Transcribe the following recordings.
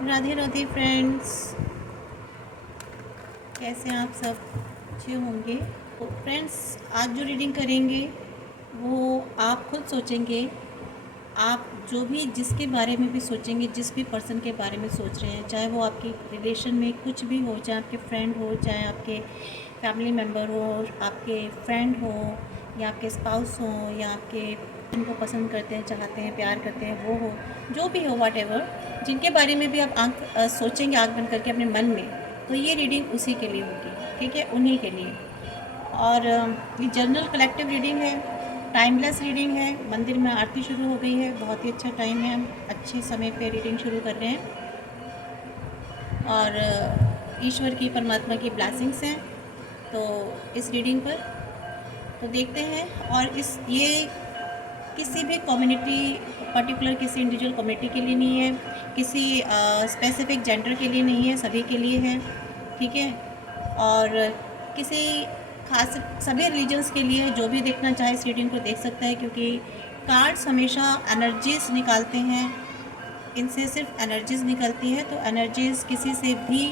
Radhe Radhe friends, कैसे हैं आप सब? अच्छे होंगे। तो फ्रेंड्स, आज जो रीडिंग करेंगे वो आप खुद सोचेंगे। आप जो भी जिसके बारे में भी सोचेंगे, जिस भी पर्सन के बारे में सोच रहे हैं, चाहे वो आपकी रिलेशन में कुछ भी हो, चाहे आपके फ्रेंड हो, चाहे आपके फैमिली मेम्बर हो, आपके फ्रेंड हो, या आपके स्पाउस हो, या आपके जिनको पसंद करते हैं, चाहते हैं, प्यार करते हैं, वो हो, जो भी हो, वाट एवर, जिनके बारे में भी आप सोचेंगे आँख बंद करके अपने मन में, तो ये रीडिंग उसी के लिए होगी। ठीक है, उन्हीं के लिए। और ये जनरल कलेक्टिव रीडिंग है, टाइमलेस रीडिंग है। मंदिर में आरती शुरू हो गई है, बहुत ही अच्छा टाइम है, हम अच्छे समय पे रीडिंग शुरू कर रहे हैं। और ईश्वर की, परमात्मा की ब्लेसिंग्स हैं तो इस रीडिंग पर। तो देखते हैं। और ये किसी भी कम्युनिटी, पर्टिकुलर किसी इंडिविजुअल कम्युनिटी के लिए नहीं है, किसी स्पेसिफिक जेंडर के लिए नहीं है, सभी के लिए है। ठीक है। और किसी खास, सभी रिलीजन्स के लिए, जो भी देखना चाहे इस रीडिंग को देख सकता है, क्योंकि कार्ड्स हमेशा एनर्जीज निकालते हैं। इनसे सिर्फ एनर्जीज निकलती है, तो एनर्जीज किसी से भी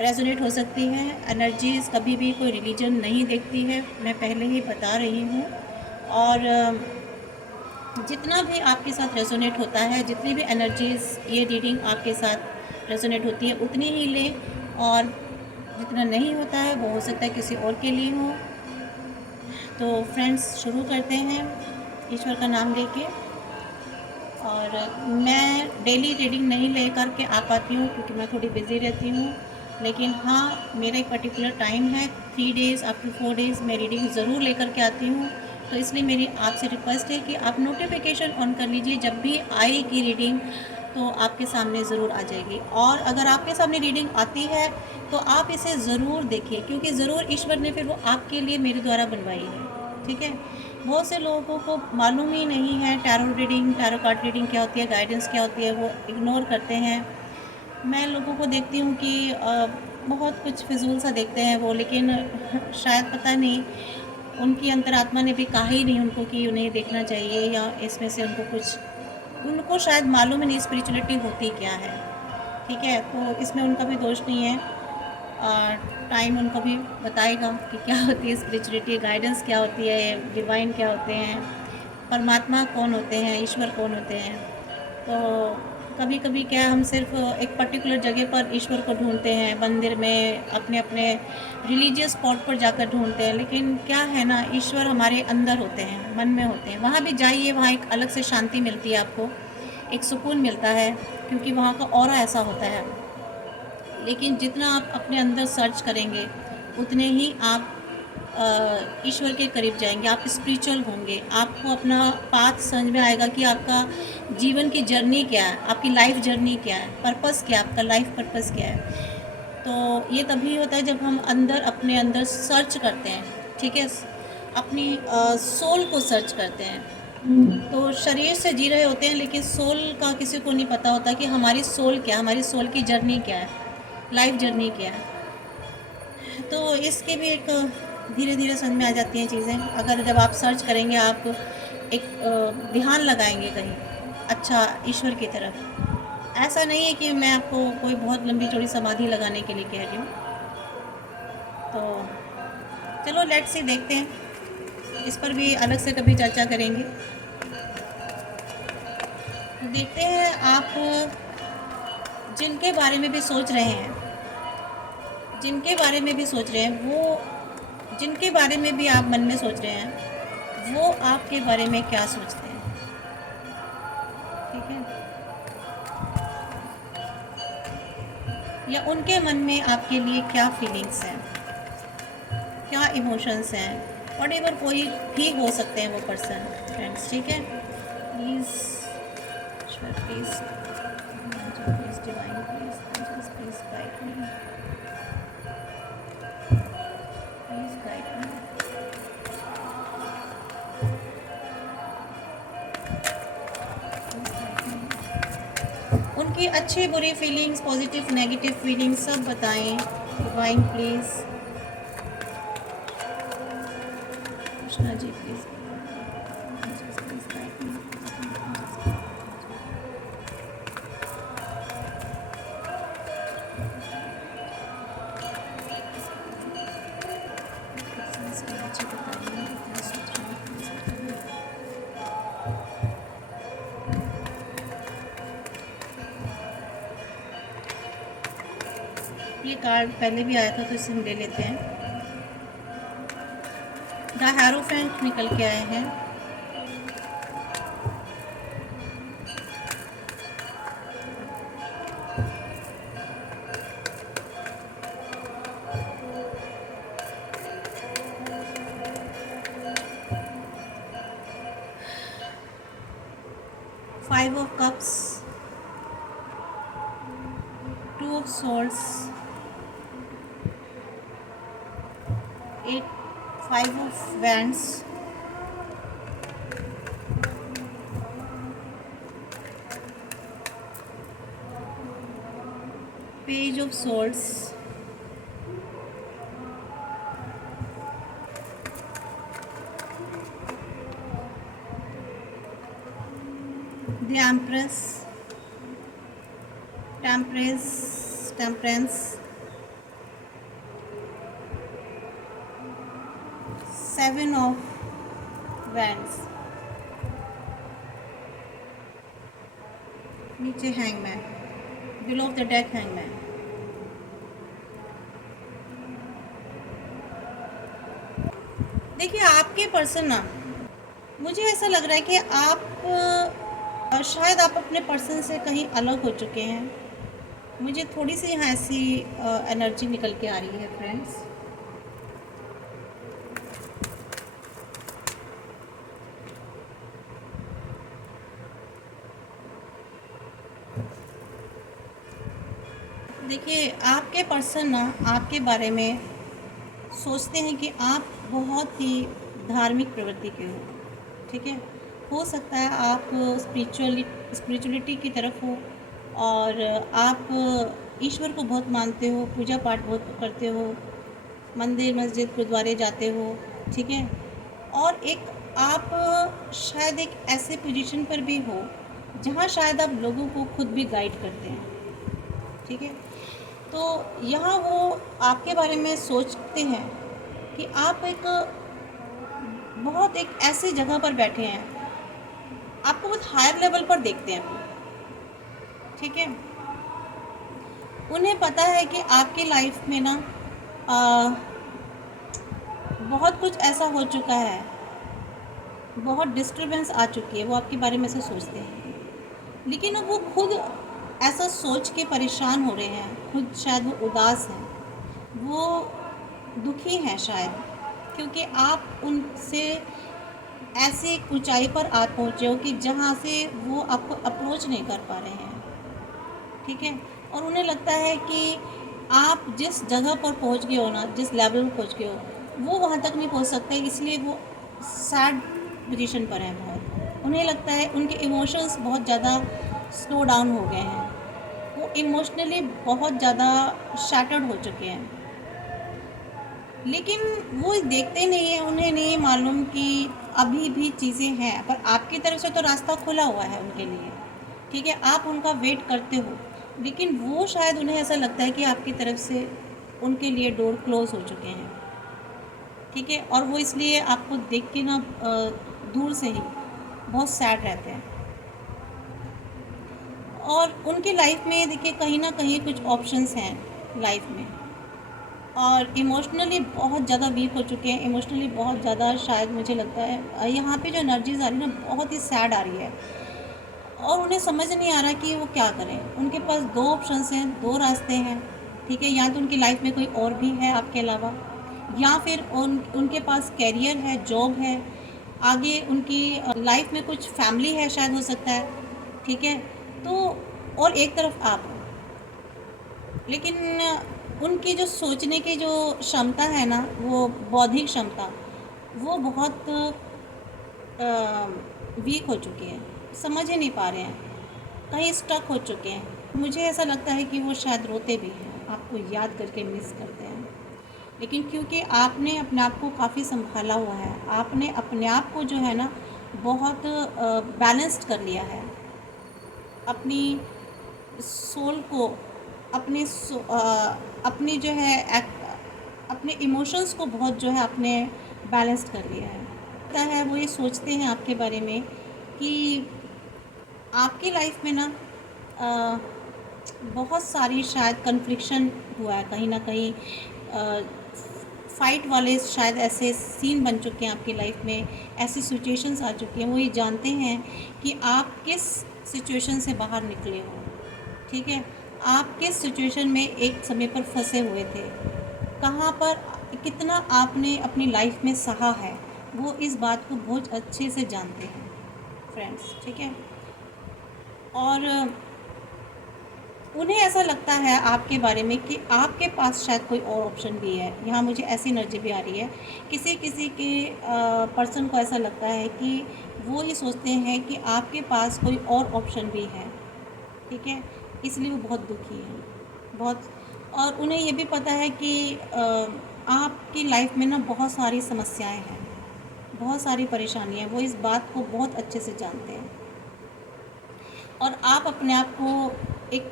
रेजोनेट हो सकती है। एनर्जीज कभी भी कोई रिलीजन नहीं देखती है, मैं पहले ही बता रही हूँ। और जितना भी आपके साथ रेजोनेट होता है, जितनी भी एनर्जीज ये रीडिंग आपके साथ रेजोनेट होती है, उतनी ही लें। और जितना नहीं होता है वो हो सकता है किसी और के लिए हो। तो फ्रेंड्स, शुरू करते हैं ईश्वर का नाम लेके। और मैं डेली रीडिंग नहीं ले करके आ पाती हूँ, क्योंकि मैं थोड़ी बिज़ी रहती हूँ। लेकिन हाँ, मेरा एक पर्टिकुलर टाइम है, 3 डेज़ अप टू 4 डेज़ मैं रीडिंग ज़रूर लेकर के आती हूँ। तो इसलिए मेरी आपसे रिक्वेस्ट है कि आप नोटिफिकेशन ऑन कर लीजिए, जब भी आएगी रीडिंग तो आपके सामने ज़रूर आ जाएगी। और अगर आपके सामने रीडिंग आती है तो आप इसे ज़रूर देखिए, क्योंकि ज़रूर ईश्वर ने फिर वो आपके लिए मेरे द्वारा बनवाई है। ठीक है। बहुत से लोगों को मालूम ही नहीं है tarot reading, tarot card reading क्या होती है, गाइडेंस क्या होती है, वो इग्नोर करते हैं। मैं लोगों को देखती हूँ कि बहुत कुछ फिजूल सा देखते हैं वो, लेकिन शायद पता नहीं उनकी अंतरात्मा ने भी कहा ही नहीं उनको कि उन्हें देखना चाहिए, या इसमें से उनको शायद मालूम ही नहीं स्पिरिचुअलिटी होती क्या है। ठीक है। तो इसमें उनका भी दोष नहीं है। टाइम उनको भी बताएगा कि क्या होती है स्पिरिचुअलिटी, गाइडेंस क्या होती है, डिवाइन क्या होते हैं, परमात्मा कौन होते हैं, ईश्वर कौन होते हैं। तो कभी कभी क्या है, हम सिर्फ एक पर्टिकुलर जगह पर ईश्वर को ढूंढते हैं, मंदिर में, अपने अपने रिलीजियस स्पॉट पर जाकर ढूंढते हैं। लेकिन क्या है ना, ईश्वर हमारे अंदर होते हैं, मन में होते हैं। वहाँ भी जाइए, वहाँ एक अलग से शांति मिलती है आपको, एक सुकून मिलता है, क्योंकि वहाँ का ऑरा ऐसा होता है। लेकिन जितना आप अपने अंदर सर्च करेंगे, उतने ही आप ईश्वर के करीब जाएंगे, आप स्पिरिचुअल होंगे, आपको अपना पाथ समझ में आएगा कि आपका जीवन की जर्नी क्या है, आपकी लाइफ जर्नी क्या है, पर्पस क्या है, आपका लाइफ पर्पस क्या है। तो ये तभी होता है जब हम अपने अंदर सर्च करते हैं। ठीक है। अपनी सोल को सर्च करते हैं। तो शरीर से जी रहे होते हैं, लेकिन सोल का किसी को नहीं पता होता कि हमारी सोल क्या है, हमारी सोल की जर्नी क्या है, लाइफ जर्नी क्या है। तो इसके भी एक धीरे धीरे समझ में आ जाती हैं चीज़ें, अगर जब आप सर्च करेंगे, आप एक ध्यान लगाएंगे कहीं अच्छा ईश्वर की तरफ। ऐसा नहीं है कि मैं आपको कोई बहुत लंबी चौड़ी समाधि लगाने के लिए कह रही हूँ। तो चलो लेट्स सी, देखते हैं, इस पर भी अलग से कभी चर्चा करेंगे। तो देखते हैं, आप जिनके बारे में भी सोच रहे हैं, जिनके बारे में भी सोच रहे हैं, वो जिनके बारे में भी आप मन में सोच रहे हैं, वो आपके बारे में क्या सोचते हैं। ठीक है। या उनके मन में आपके लिए क्या फीलिंग्स हैं, क्या इमोशंस हैं, वट एवर, कोई भी हो सकते हैं वो पर्सन। फ्रेंड्स, ठीक है। Please please please divine, please please guide me, please guide me. उनकी अच्छी बुरी फीलिंग्स, पॉजिटिव नेगेटिव फीलिंग्स सब बताएं divine, please. Krishna ji, please ये कार्ड पहले भी आया था तो इसे हम ले लेते हैं। द हेरोफेंट निकल के आए हैं। Five of cups, two of swords, eight, five of wands, page of swords, the empress, temperance, seven of wands, नीचे hangman, below of the deck hangman. देखिए आपके पर्सन ना, मुझे ऐसा लग रहा है कि आप शायद आप अपने पर्सन से कहीं अलग हो चुके हैं। मुझे थोड़ी सी यहाँ ऐसी एनर्जी निकल के आ रही है फ्रेंड्स। देखिए आपके पर्सन ना आपके बारे में सोचते हैं कि आप बहुत ही धार्मिक प्रवृत्ति के हो, ठीक है। हो सकता है आप स्पिरिचुअलिटी की तरफ हो और आप ईश्वर को बहुत मानते हो, पूजा पाठ बहुत करते हो, मंदिर मस्जिद गुरुद्वारे जाते हो, ठीक है। और एक आप शायद एक ऐसे पोजीशन पर भी हो जहाँ शायद आप लोगों को खुद भी गाइड करते हैं, ठीक है। तो यहाँ वो आपके बारे में सोचते हैं कि आप एक बहुत एक ऐसी जगह पर बैठे हैं, आपको बहुत हायर लेवल पर देखते हैं, ठीक है। उन्हें पता है कि आपकी लाइफ में ना बहुत कुछ ऐसा हो चुका है, बहुत डिस्टर्बेंस आ चुकी है, वो आपके बारे में ऐसे सोचते हैं। लेकिन अब वो खुद ऐसा सोच के परेशान हो रहे हैं, खुद शायद वो उदास हैं, वो दुखी हैं शायद, क्योंकि आप उनसे ऐसे एक ऊंचाई पर आ पहुँचे हो कि जहाँ से वो आपको अप्रोच नहीं कर पा रहे हैं, ठीक है। और उन्हें लगता है कि आप जिस जगह पर पहुँच गए हो ना, जिस लेवल पर पहुँच गए हो, वो वहाँ तक नहीं पहुँच सकते, इसलिए वो सैड पोजीशन पर हैं बहुत। उन्हें लगता है उनके इमोशंस बहुत ज़्यादा स्लो डाउन हो गए हैं, वो इमोशनली बहुत ज़्यादा शैटर्ड हो चुके हैं। लेकिन वो देखते नहीं हैं, उन्हें नहीं मालूम कि अभी भी चीज़ें हैं, पर आपकी तरफ से तो रास्ता खुला हुआ है उनके लिए, ठीक है। आप उनका वेट करते हो, लेकिन वो शायद उन्हें ऐसा लगता है कि आपकी तरफ से उनके लिए डोर क्लोज़ हो चुके हैं, ठीक है। और वो इसलिए आपको देख के ना दूर से ही बहुत सैड रहते हैं। और उनकी लाइफ में देखिए कहीं ना कहीं कुछ ऑप्शंस हैं लाइफ में, और इमोशनली बहुत ज़्यादा वीक हो चुके हैं, इमोशनली बहुत ज़्यादा शायद मुझे लगता है यहाँ पे जो एनर्जीज आ रही है ना बहुत ही सैड आ रही है, और उन्हें समझ नहीं आ रहा कि वो क्या करें। उनके पास दो ऑप्शंस हैं, दो रास्ते हैं, ठीक है। या तो उनकी लाइफ में कोई और भी है आपके अलावा, या फिर उनके पास कैरियर है, जॉब है, आगे उनकी लाइफ में कुछ फैमिली है शायद, हो सकता है, ठीक है। तो और एक तरफ आप हो, लेकिन उनकी जो सोचने की जो क्षमता है ना, वो बौद्धिक क्षमता, वो बहुत वीक हो चुकी है, समझ ही नहीं पा रहे हैं, कहीं स्टक हो चुके हैं। मुझे ऐसा लगता है कि वो शायद रोते भी हैं, आपको याद करके मिस करते हैं। लेकिन क्योंकि आपने अपने आप को काफ़ी संभाला हुआ है, आपने अपने आप को जो है ना बहुत बैलेंस्ड कर लिया है, अपनी सोल को, अपनी जो है अपने इमोशंस को बहुत जो है आपने बैलेंस्ड कर लिया है। लगता है वो ये सोचते हैं आपके बारे में कि आपकी लाइफ में ना बहुत सारी शायद कन्फ्लिक्शन हुआ है कहीं ना कहीं, फ़ाइट वाले शायद ऐसे सीन बन चुके हैं आपकी लाइफ में, ऐसी सिचुएशंस आ चुकी हैं, वो ये जानते हैं कि आप किस सिचुएशन से बाहर निकले हो। ठीक है, आप किस सिचुएशन में एक समय पर फंसे हुए थे, कहाँ पर कितना आपने अपनी लाइफ में सहा है, वो इस बात को बहुत अच्छे से जानते हैं फ्रेंड्स। ठीक है, और उन्हें ऐसा लगता है आपके बारे में कि आपके पास शायद कोई और ऑप्शन भी है। यहाँ मुझे ऐसी एनर्जी भी आ रही है, किसी किसी के पर्सन को ऐसा लगता है कि वो ये सोचते हैं कि आपके पास कोई और ऑप्शन भी है। ठीक है, इसलिए वो बहुत दुखी हैं, बहुत। और उन्हें ये भी पता है कि आपकी लाइफ में ना बहुत सारी समस्याएं हैं, बहुत सारी परेशानियां हैं, वो इस बात को बहुत अच्छे से जानते हैं। और आप अपने आप को एक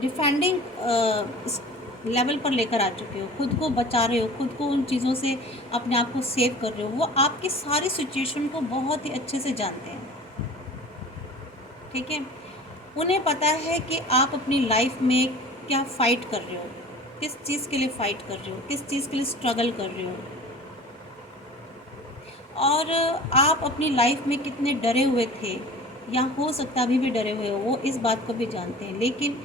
डिफेंडिंग लेवल पर लेकर आ चुके हो, खुद को बचा रहे हो, खुद को उन चीज़ों से अपने आप को सेव कर रहे हो। वो आपकी सारी सिचुएशन को बहुत ही अच्छे से जानते हैं। ठीक है, उन्हें पता है कि आप अपनी लाइफ में क्या फ़ाइट कर रहे हो, किस चीज़ के लिए फ़ाइट कर रहे हो, किस चीज़ के लिए स्ट्रगल कर रहे हो, और आप अपनी लाइफ में कितने डरे हुए थे, या हो सकता अभी भी डरे हुए हो, वो इस बात को भी जानते हैं। लेकिन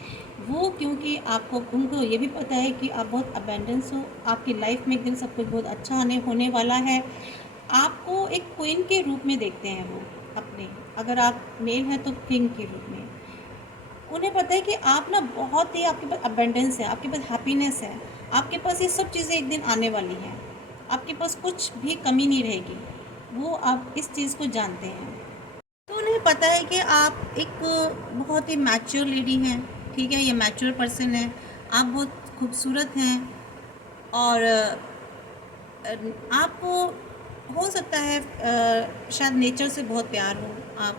वो, क्योंकि आपको, उनको ये भी पता है कि आप बहुत अबेंडेंस हो, आपकी लाइफ में एक दिन सब कुछ बहुत अच्छा होने वाला है, आपको एक क्वीन के रूप में देखते हैं वो अपने। अगर आप मेल हैं तो किंग के रूप में। उन्हें पता है कि आप ना बहुत ही, आपके पास अबेंडेंस है, आपके पास हैप्पीनेस है, आपके पास ये सब चीज़ें एक दिन आने वाली हैं, आपके पास कुछ भी कमी नहीं रहेगी। वो आप इस चीज़ को जानते हैं। तो उन्हें पता है कि आप एक बहुत ही मैच्योर लेडी हैं। ठीक है, ये मैच्योर पर्सन है, आप बहुत खूबसूरत हैं, और आपको हो सकता है शायद नेचर से बहुत प्यार हो, आप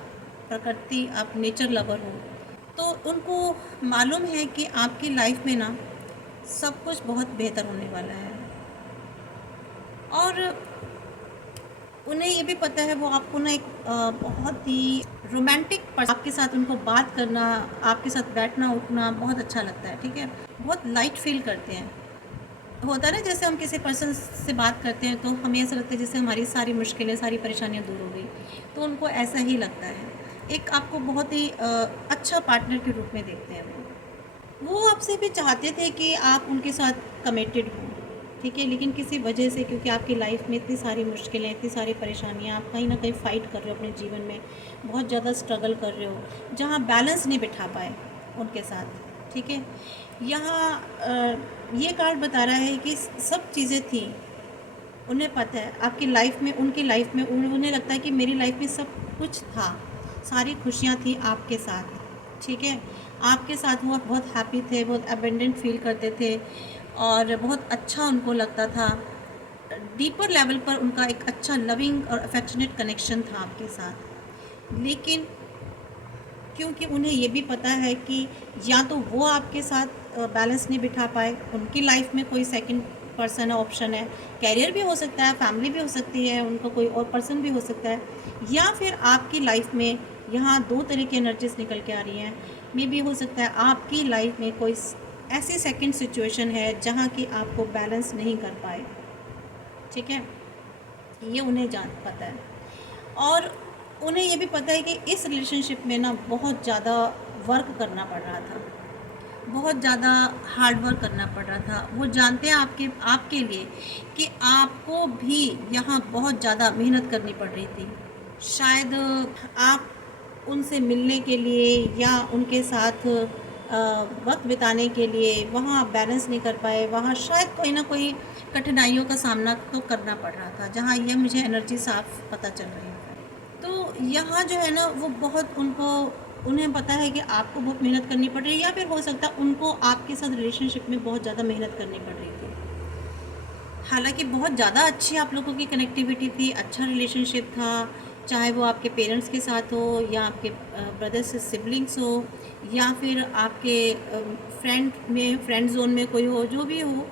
प्रकृति, आप नेचर लवर हो। तो उनको मालूम है कि आपकी लाइफ में ना सब कुछ बहुत बेहतर होने वाला है, और उन्हें ये भी पता है, वो आपको ना एक बहुत ही रोमांटिक आपके साथ उनको बात करना, आपके साथ बैठना उठना बहुत अच्छा लगता है। ठीक है, बहुत लाइट फील करते हैं। होता है ना, जैसे हम किसी पर्सन से बात करते हैं तो हमें ऐसा लगता है जैसे हमारी सारी मुश्किलें, सारी परेशानियां दूर हो गई, तो उनको ऐसा ही लगता है। एक आपको बहुत ही अच्छा पार्टनर के रूप में देखते हैं वो आपसे भी चाहते थे कि आप उनके साथ कमिटेड हो। ठीक है, लेकिन किसी वजह से, क्योंकि आपकी लाइफ में इतनी सारी मुश्किलें, इतनी सारी परेशानियां, आप कहीं ना कहीं फ़ाइट कर रहे हो अपने जीवन में, बहुत ज़्यादा स्ट्रगल कर रहे हो, जहाँ बैलेंस नहीं बिठा पाए उनके साथ। ठीक है, यहाँ ये कार्ड बता रहा है कि सब चीज़ें थी, उन्हें पता है आपकी लाइफ में, उनकी लाइफ में, उन्हें लगता है कि मेरी लाइफ में सब कुछ था, सारी खुशियाँ थी आपके साथ। ठीक है, आपके साथ वो बहुत हैप्पी थे, बहुत अबेंडेंट फील करते थे, और बहुत अच्छा उनको लगता था। डीपर लेवल पर उनका एक अच्छा लविंग और अफेक्शनेट कनेक्शन था आपके साथ। लेकिन क्योंकि उन्हें ये भी पता है कि या तो वो आपके साथ बैलेंस नहीं बिठा पाए, उनकी लाइफ में कोई सेकंड पर्सन ऑप्शन है, कैरियर भी हो सकता है, फैमिली भी हो सकती है, उनका कोई और पर्सन भी हो सकता है, या फिर आपकी लाइफ में यहाँ दो तरह की एनर्जीज निकल के आ रही हैं। मे भी हो सकता है आपकी लाइफ में कोई ऐसी सेकंड सिचुएशन है जहाँ की आपको बैलेंस नहीं कर पाए। ठीक है, ये उन्हें जान पता है, और उन्हें ये भी पता है कि इस रिलेशनशिप में ना बहुत ज़्यादा वर्क करना पड़ रहा था, बहुत ज़्यादा हार्ड वर्क करना पड़ रहा था। वो जानते हैं आपके आपके लिए कि आपको भी यहाँ बहुत ज़्यादा मेहनत करनी पड़ रही थी। शायद आप उनसे मिलने के लिए या उनके साथ वक्त बिताने के लिए वहाँ बैलेंस नहीं कर पाए, वहाँ शायद कोई ना कोई कठिनाइयों का सामना तो करना पड़ रहा था, जहाँ यह मुझे एनर्जी साफ पता चल रही है। तो यहाँ जो है ना, वो बहुत उन्हें पता है कि आपको बहुत मेहनत करनी पड़ रही है, या फिर हो सकता है उनको आपके साथ रिलेशनशिप में बहुत ज़्यादा मेहनत करनी पड़ रही थी। हालांकि बहुत ज़्यादा अच्छी आप लोगों की कनेक्टिविटी थी, अच्छा रिलेशनशिप था, चाहे वो आपके पेरेंट्स के साथ हो, या आपके ब्रदर्स सिबलिंग्स हो, या फिर आपके फ्रेंड जोन में कोई हो, जो भी हो।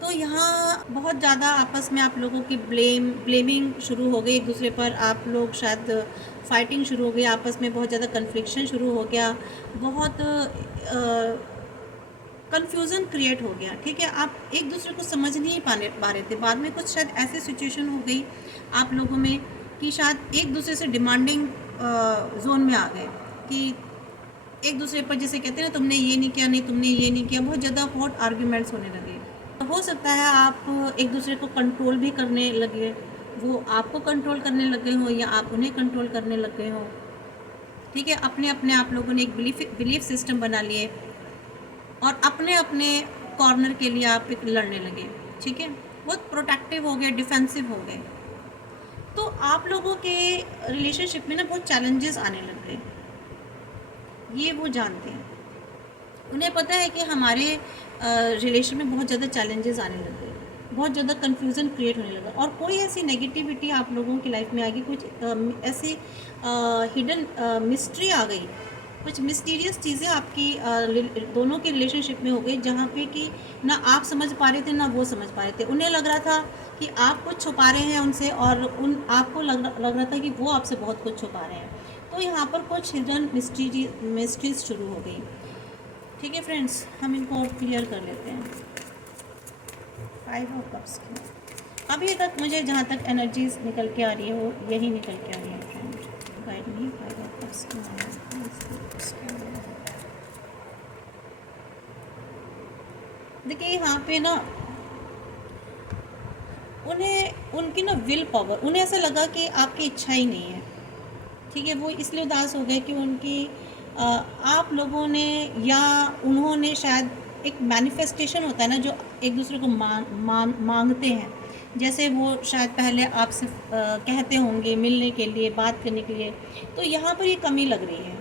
तो यहाँ बहुत ज़्यादा आपस में आप लोगों की ब्लेमिंग शुरू हो गई एक दूसरे पर। आप लोग शायद फाइटिंग शुरू हो गई, आपस में बहुत ज़्यादा कन्फ्लिक्शन शुरू हो गया, बहुत कन्फ्यूज़न क्रिएट हो गया। ठीक है, आप एक दूसरे को समझ नहीं पा रहे थे। बाद में कुछ शायद ऐसी सिचुएशन हो गई आप लोगों में कि शायद एक दूसरे से डिमांडिंग जोन में आ गए कि एक दूसरे पर जैसे कहते हैं ना, तुमने ये नहीं किया, नहीं तुमने ये नहीं किया, बहुत ज़्यादा बहुत आर्ग्यूमेंट्स होने लगे। तो हो सकता है आप एक दूसरे को कंट्रोल भी करने लगे, वो आपको कंट्रोल करने लगे हो या आप उन्हें कंट्रोल करने लगे हो। ठीक है, अपने अपने आप लोगों ने एक बिलीफ सिस्टम बना लिए और अपने अपने कॉर्नर के लिए आप एक लड़ने लगे। ठीक है, बहुत प्रोटेक्टिव हो गए, डिफेंसिव हो गए। तो आप लोगों के रिलेशनशिप में ना बहुत चैलेंजेस आने लग गए, ये वो जानते हैं। उन्हें पता है कि हमारे रिलेशन में बहुत ज़्यादा चैलेंजेस आने लग गए, बहुत ज़्यादा कन्फ्यूज़न क्रिएट होने लगा और कोई ऐसी नेगेटिविटी आप लोगों की लाइफ में आ गई, कुछ ऐसी हिडन मिस्ट्री आ गई, कुछ मिस्टीरियस चीज़ें आपकी दोनों के रिलेशनशिप में हो गई, जहाँ पे कि ना आप समझ पा रहे थे ना वो समझ पा रहे थे। उन्हें लग रहा था कि आप कुछ छुपा रहे हैं उनसे और आपको लग रहा था कि वो आपसे बहुत कुछ छुपा रहे हैं। तो यहाँ पर कुछ हिडन मिस्ट्रीज शुरू हो गई। ठीक है फ्रेंड्स, हम इनको और क्लियर कर लेते हैं। 5 ऑफ कप्स की अभी तक मुझे जहाँ तक एनर्जीज निकल के आ रही है वो यही निकल के आ रही है friend. Guide me 5 of cups की। देखिए यहाँ पे ना उनकी ना विल पावर, उन्हें ऐसा लगा कि आपकी इच्छा ही नहीं है। ठीक है, वो इसलिए उदास हो गए कि आप लोगों ने या उन्होंने शायद एक मैनिफेस्टेशन होता है ना जो एक दूसरे को मांगते हैं, जैसे वो शायद पहले आपसे कहते होंगे मिलने के लिए, बात करने के लिए, तो यहाँ पर ये कमी लग रही है।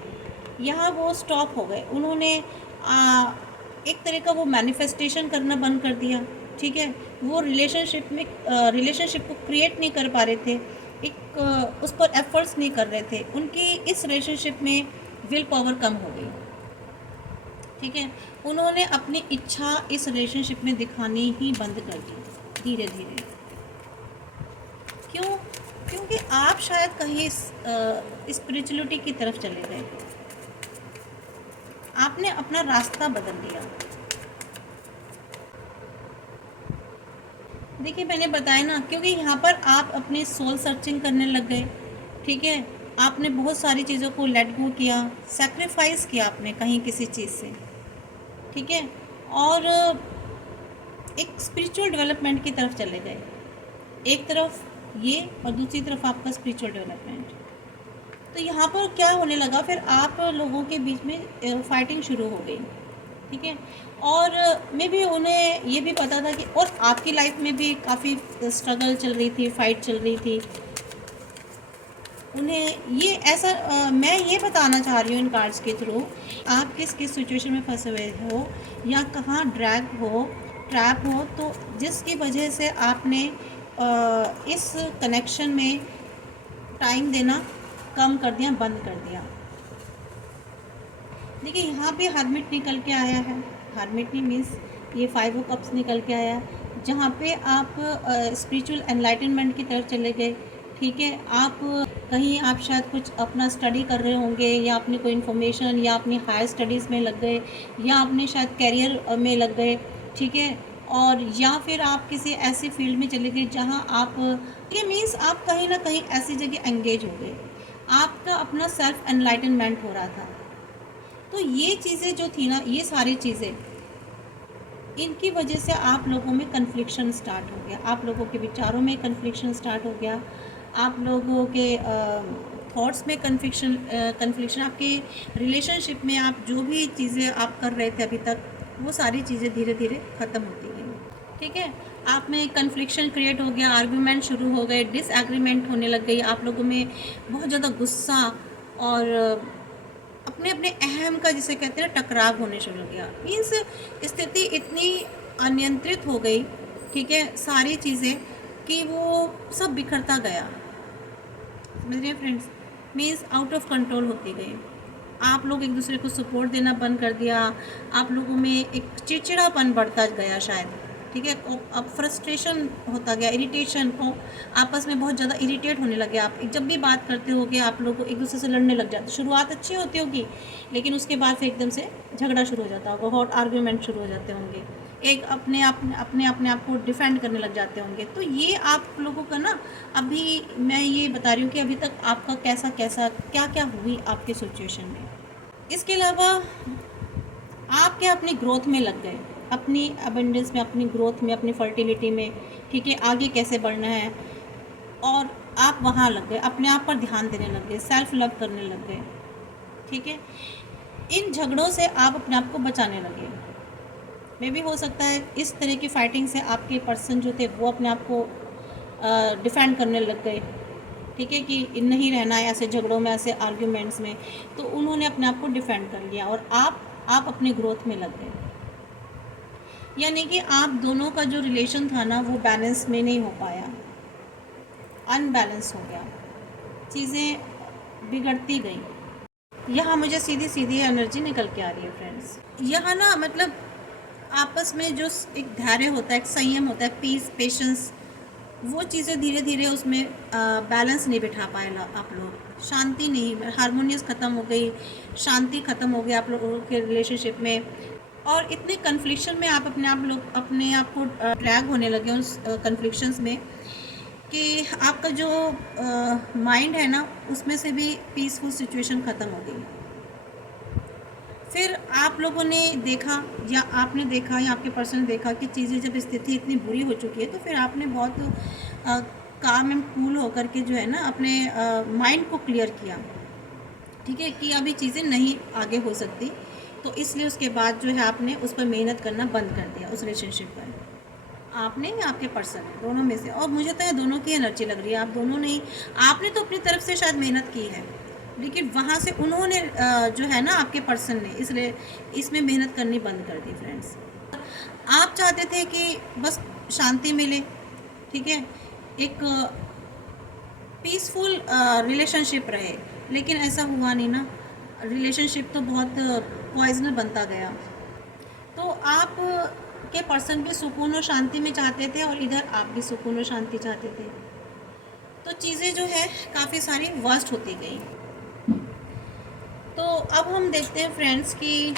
यहाँ वो स्टॉप हो गए, उन्होंने एक तरह का वो मैनिफेस्टेशन करना बंद कर दिया। ठीक है, वो रिलेशनशिप को क्रिएट नहीं कर पा रहे थे, उस पर एफर्ट्स नहीं कर रहे थे, उनकी इस रिलेशनशिप में विल पावर कम हो गई। ठीक है, उन्होंने अपनी इच्छा इस रिलेशनशिप में दिखानी ही बंद कर दी धीरे धीरे। क्यों? क्योंकि आप शायद कहीं स्पिरिचुअलिटी की तरफ चले गए, आपने अपना रास्ता बदल लिया। देखिए मैंने बताया ना, क्योंकि यहाँ पर आप अपनी सोल सर्चिंग करने लग गए। ठीक है, आपने बहुत सारी चीज़ों को लेट गो किया, सेक्रीफाइस किया आपने कहीं किसी चीज़ से। ठीक है, और एक स्पिरिचुअल डेवलपमेंट की तरफ चले गए, एक तरफ ये और दूसरी तरफ आपका स्पिरिचुअल डेवलपमेंट। तो यहाँ पर क्या होने लगा, फिर आप लोगों के बीच में फाइटिंग शुरू हो गई। ठीक है, और मे भी उन्हें ये भी पता था कि और आपकी लाइफ में भी काफ़ी स्ट्रगल चल रही थी, फाइट चल रही थी। उन्हें ये ऐसा मैं ये बताना चाह रही हूँ इन कार्ड्स के थ्रू, आप किस किस सिचुएशन में फंसे हुए हो या कहाँ ट्रैप हो, तो जिसकी वजह से आपने इस कनेक्शन में टाइम देना कम कर दिया, बंद कर दिया। देखिए यहाँ पे हर्मिट निकल के आया है, हर्मिट नहीं मीन्स ये 5 ऑफ कप्स निकल के आया, जहाँ पे आप स्पिरिचुअल एनलाइटनमेंट की तरफ चले गए। ठीक है, आप कहीं आप शायद कुछ अपना स्टडी कर रहे होंगे या अपनी कोई इन्फॉर्मेशन या अपनी हायर स्टडीज़ में लग गए या अपने शायद करियर में लग गए। ठीक है, और या फिर आप किसी ऐसी फील्ड में चले गए जहाँ आप, ये मीन्स आप कहीं ना कहीं ऐसी जगह एंगेज हो गए, आपका अपना सेल्फ एनलाइटनमेंट हो रहा था। तो ये चीज़ें जो थी ना, ये सारी चीज़ें, इनकी वजह से आप लोगों में कन्फ्लिक्शन स्टार्ट हो गया, आप लोगों के विचारों में कन्फ्लिक्शन स्टार्ट हो गया, आप लोगों के थॉट्स में कन्फ्लिक्शन, आपके रिलेशनशिप में आप जो भी चीज़ें आप कर रहे थे अभी तक, वो सारी चीज़ें धीरे धीरे ख़त्म होती गई। ठीक है, आप में कन्फ्लिक्शन क्रिएट हो गया, आर्ग्यूमेंट शुरू हो गए, डिसएग्रीमेंट होने लग गई, आप लोगों में बहुत ज़्यादा गुस्सा और अपने अपने अहम का जिसे कहते हैं टकराव होने शुरू हो गया। मीन्स स्थिति इतनी अनियंत्रित हो गई, ठीक है, सारी चीज़ें कि वो सब बिखरता गया। समझ रहे हैं friends, means out of control होती गई। आप लोग एक दूसरे को सपोर्ट देना बंद कर दिया, आप लोगों में एक चिड़चिड़ापन बढ़ता गया शायद। ठीक है। अब फ्रस्ट्रेशन होता गया, इरिटेशन को, आपस में बहुत ज़्यादा इरिटेट होने लगे आप। जब भी बात करते होगे आप लोग एक दूसरे से लड़ने लग जाते। शुरुआत अच्छी होती होगी, लेकिन उसके बाद फिर एकदम से झगड़ा शुरू हो जाता होगा, हॉट आर्ग्यूमेंट शुरू हो जाते होंगे, एक अपने आप को डिफेंड करने लग जाते होंगे। तो ये आप लोगों का ना, अभी मैं ये बता रही हूँ कि अभी तक आपका कैसा कैसा क्या क्या हुई आपके सिचुएशन में। इसके अलावा आप क्या अपनी ग्रोथ में लग गए, अपनी अबंडेंस में, अपनी ग्रोथ में, अपनी फर्टिलिटी में, ठीक है, आगे कैसे बढ़ना है, और आप वहाँ लग गए, अपने आप पर ध्यान देने लग गए, सेल्फ लव करने लग गए, ठीक है। इन झगड़ों से आप अपने आप को बचाने लगे। मे भी हो सकता है इस तरह की फाइटिंग से आपके पर्सन जो थे वो अपने आप को डिफेंड करने लग गए, ठीक है, कि नहीं रहना है ऐसे झगड़ों में, ऐसे आर्ग्यूमेंट्स में। तो उन्होंने अपने आप को डिफेंड कर लिया और आप अपनी ग्रोथ में लग गए। यानी कि आप दोनों का जो रिलेशन था ना वो बैलेंस में नहीं हो पाया, अनबैलेंस हो गया, चीज़ें बिगड़ती गई। यहाँ मुझे सीधी सीधी एनर्जी निकल के आ रही है फ्रेंड्स। यहाँ ना मतलब आपस में जो एक धैर्य होता है, एक संयम होता है, पीस, पेशेंस, वो चीज़ें धीरे धीरे उसमें बैलेंस नहीं बिठा पाए आप लोग। शांति नहीं, हारमोनियस ख़त्म हो गई, शांति ख़त्म हो गई आप लोगों के रिलेशनशिप में। और इतने कन्फ्लिक्शन में आप अपने आप को ड्रैग होने लगे उस कन्फ्लिक्शंस में, कि आपका जो माइंड है ना उसमें से भी पीसफुल सिचुएशन ख़त्म हो गई। फिर आप लोगों ने देखा, या आपने देखा, या आपके पर्सन ने देखा कि चीज़ें जब स्थिति इतनी बुरी हो चुकी है, तो फिर आपने बहुत काम एंड कूल होकर के जो है ना अपने माइंड को क्लियर किया, ठीक है, कि अभी चीज़ें नहीं आगे हो सकती। तो इसलिए उसके बाद जो है आपने उस पर मेहनत करना बंद कर दिया, उस रिलेशनशिप पर। आपने या आपके पर्सन है, दोनों में से। और मुझे तो ये दोनों की एनर्जी लग रही है, आप दोनों ने, आपने तो अपनी तरफ से शायद मेहनत की है, लेकिन वहाँ से उन्होंने जो है ना आपके पर्सन ने इसलिए इसमें मेहनत करनी बंद कर दी फ्रेंड्स। आप चाहते थे कि बस शांति मिले, ठीक है, एक पीसफुल रिलेशनशिप रहे, लेकिन ऐसा हुआ नहीं ना। रिलेशनशिप तो बहुत पॉइजनर बनता गया। तो आप के पर्सन भी सुकून और शांति में चाहते थे, और इधर आप भी सुकून और शांति चाहते थे। तो चीज़ें जो है काफ़ी सारी वर्स्ट होती गई। तो अब हम देखते हैं फ्रेंड्स कि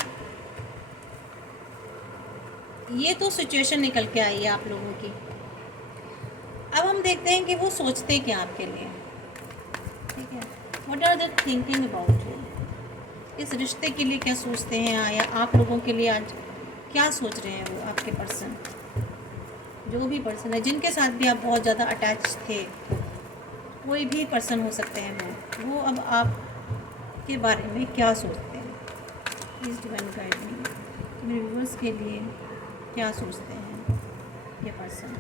ये तो सिचुएशन निकल के आई है आप लोगों की। अब हम देखते हैं कि वो सोचते क्या आपके लिए, ठीक है, what are they thinking about you. इस रिश्ते के लिए क्या सोचते हैं, या आप लोगों के लिए आज क्या सोच रहे हैं वो आपके पर्सन, जो भी पर्सन है, जिनके साथ भी आप बहुत ज़्यादा अटैच थे, कोई भी पर्सन हो सकते हैं वो अब आपके बारे में क्या सोचते हैं। प्लीज़ डिवाइन गाइड मी, मेरे व्यूअर्स के लिए क्या सोचते हैं ये पर्सन।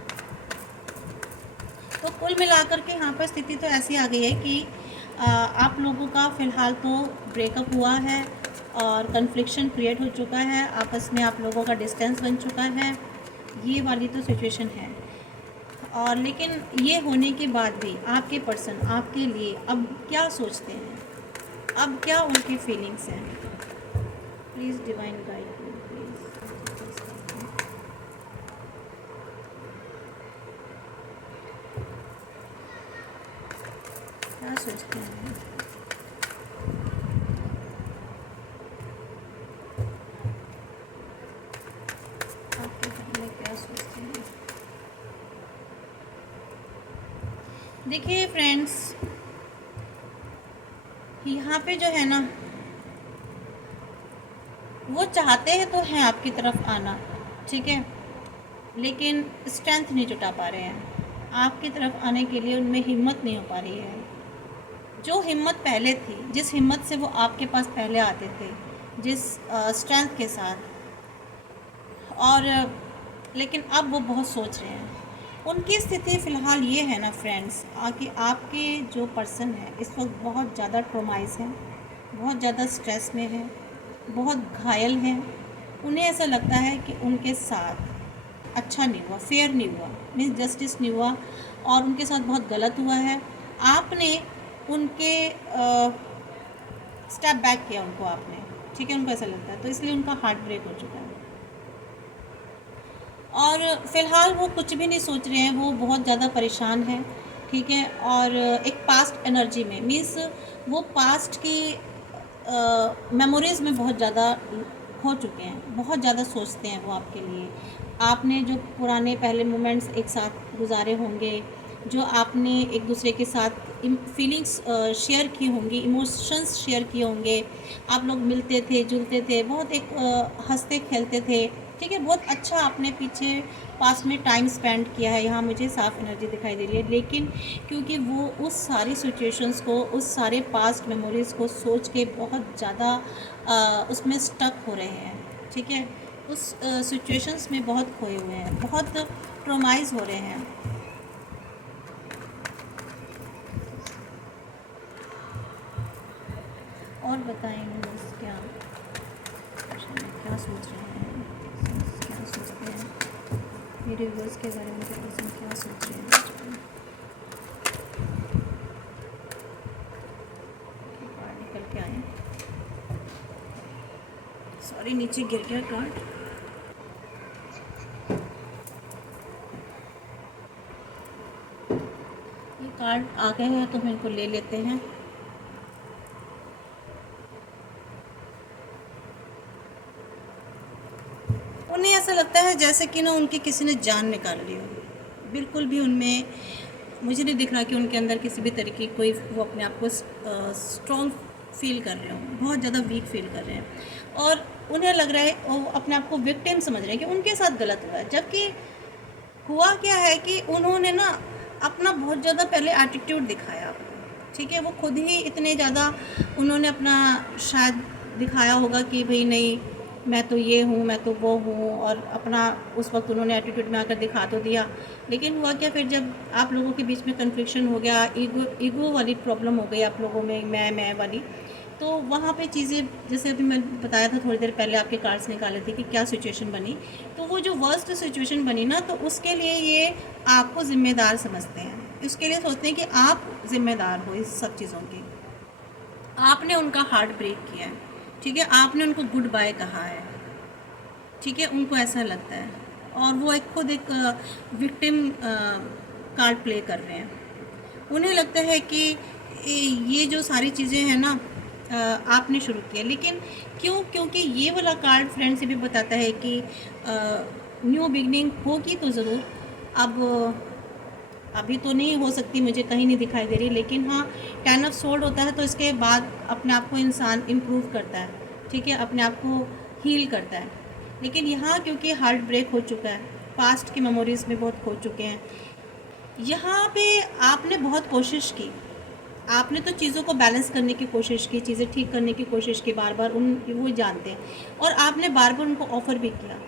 तो कुल मिलाकर के यहाँ पर स्थिति तो ऐसी आ गई है कि आप लोगों का फ़िलहाल तो ब्रेकअप हुआ है, और कन्फ्लिक्शन क्रिएट हो चुका है, आपस में आप लोगों का डिस्टेंस बन चुका है, ये वाली तो सिचुएशन है। और लेकिन ये होने के बाद भी आपके पर्सन आपके लिए अब क्या सोचते हैं, अब क्या उनकी फीलिंग्स हैं। Please divine guide me, please. क्या सोचते हैं आपके पहले, क्या सोचते हैं। देखिए फ्रेंड्स, यहाँ पे जो है ना, वो चाहते हैं तो हैं आपकी तरफ आना, ठीक है, लेकिन स्ट्रेंथ नहीं जुटा पा रहे हैं आपकी तरफ आने के लिए, उनमें हिम्मत नहीं हो पा रही है। जो हिम्मत पहले थी, जिस हिम्मत से वो आपके पास पहले आते थे, जिस स्ट्रेंथ के साथ, और लेकिन अब वो बहुत सोच रहे हैं। उनकी स्थिति फ़िलहाल ये है ना फ्रेंड्स, कि आपके जो पर्सन है इस वक्त बहुत ज़्यादा ट्रॉमाइज़ है, बहुत ज़्यादा स्ट्रेस में है, बहुत घायल हैं। उन्हें ऐसा लगता है कि उनके साथ अच्छा नहीं हुआ, फेयर नहीं हुआ, मीन्स जस्टिस नहीं हुआ, और उनके साथ बहुत गलत हुआ है। आपने उनके स्टेप बैक किया उनको, आपने, ठीक है, उनको ऐसा लगता है, तो इसलिए उनका हार्ट ब्रेक हो चुका है। और फ़िलहाल वो कुछ भी नहीं सोच रहे हैं, वो बहुत ज़्यादा परेशान हैं, ठीक है। और एक पास्ट एनर्जी में मीन्स वो पास्ट की मेमोरीज़ में बहुत ज़्यादा खो चुके हैं, बहुत ज़्यादा सोचते हैं वो आपके लिए। आपने जो पुराने पहले मोमेंट्स एक साथ गुज़ारे होंगे, जो आपने एक दूसरे के साथ फीलिंग्स शेयर की होंगी, इमोशंस शेयर किए होंगे, आप लोग मिलते थे, जुलते थे, बहुत एक हँसते खेलते थे, ठीक है। बहुत अच्छा आपने पीछे पास में टाइम स्पेंड किया है, यहाँ मुझे साफ़ एनर्जी दिखाई दे रही है। लेकिन क्योंकि वो उस सारी सिचुएशंस को, उस सारे पास्ट मेमोरीज़ को सोच के बहुत ज़्यादा उसमें स्टक हो रहे हैं, ठीक है। उस सिचुएशंस में बहुत खोए हुए हैं, बहुत ट्रॉमाइज़ हो रहे हैं। और बताएंगे बस क्या सोच रहे हैं, क्या सोचते हैं मेरे व्यूअर्स के बारे में, पर्सन क्या सोच रहे हैं आजकल। बाहर निकल के आए, सॉरी नीचे गिर गया कार्ड। ये कार्ड आ गए हैं तो हम इनको ले लेते हैं। उन्हें ऐसा लगता है जैसे कि ना उनकी किसी ने जान निकाल ली हो। बिल्कुल भी उनमें मुझे नहीं दिख रहा कि उनके अंदर किसी भी तरीके की कोई वो अपने आप को स्ट्रॉन्ग फील कर रहे हो, बहुत ज़्यादा वीक फील कर रहे हैं। और उन्हें लग रहा है, वो अपने आप को विक्टिम समझ रहे हैं कि उनके साथ गलत हुआ है। जबकि हुआ क्या है कि उन्होंने ना अपना बहुत ज़्यादा पहले एटीट्यूड दिखाया, ठीक है। वो खुद ही इतने ज़्यादा उन्होंने अपना शायद दिखाया होगा कि भाई नहीं, मैं तो ये हूँ, मैं तो वो हूँ, और अपना उस वक्त उन्होंने एटीट्यूड में आकर दिखा तो दिया। लेकिन हुआ क्या, फिर जब आप लोगों के बीच में कन्फ्लिक्शन हो गया, ईगो वाली प्रॉब्लम हो गई आप लोगों में, मैं वाली, तो वहाँ पे चीज़ें, जैसे अभी मैं बताया था थोड़ी देर पहले, आपके कार्ड्स निकाले थे कि क्या सिचुएशन बनी। तो वो जो वर्स्ट सिचुएशन बनी ना, तो उसके लिए ये आपको ज़िम्मेदार समझते हैं, उसके लिए सोचते हैं कि आप ज़िम्मेदार हो इस सब चीज़ों की। आपने उनका हार्ट ब्रेक किया है, ठीक है, आपने उनको गुड बाय कहा है, ठीक है, उनको ऐसा लगता है। और वो एक खुद एक विक्टिम कार्ड प्ले कर रहे हैं। उन्हें लगता है कि ये जो सारी चीज़ें हैं ना, आपने शुरू किया। लेकिन क्यों? क्योंकि ये वाला कार्ड फ्रेंड से भी बताता है कि न्यू बिगनिंग होगी तो ज़रूर। अब अभी तो नहीं हो सकती, मुझे कहीं नहीं दिखाई दे रही। लेकिन हाँ, 10 ऑफ सोर्ड होता है तो इसके बाद अपने आप को इंसान इम्प्रूव करता है, ठीक है, अपने आप को हील करता है। लेकिन यहाँ क्योंकि हार्ट ब्रेक हो चुका है, पास्ट की मेमोरीज़ में बहुत खो चुके हैं, यहाँ पे आपने बहुत कोशिश की, आपने तो चीज़ों को बैलेंस करने की कोशिश की, चीज़ें ठीक करने की कोशिश की, बार बार उन वो जानते हैं, और आपने बार बार उनको ऑफ़र भी किया,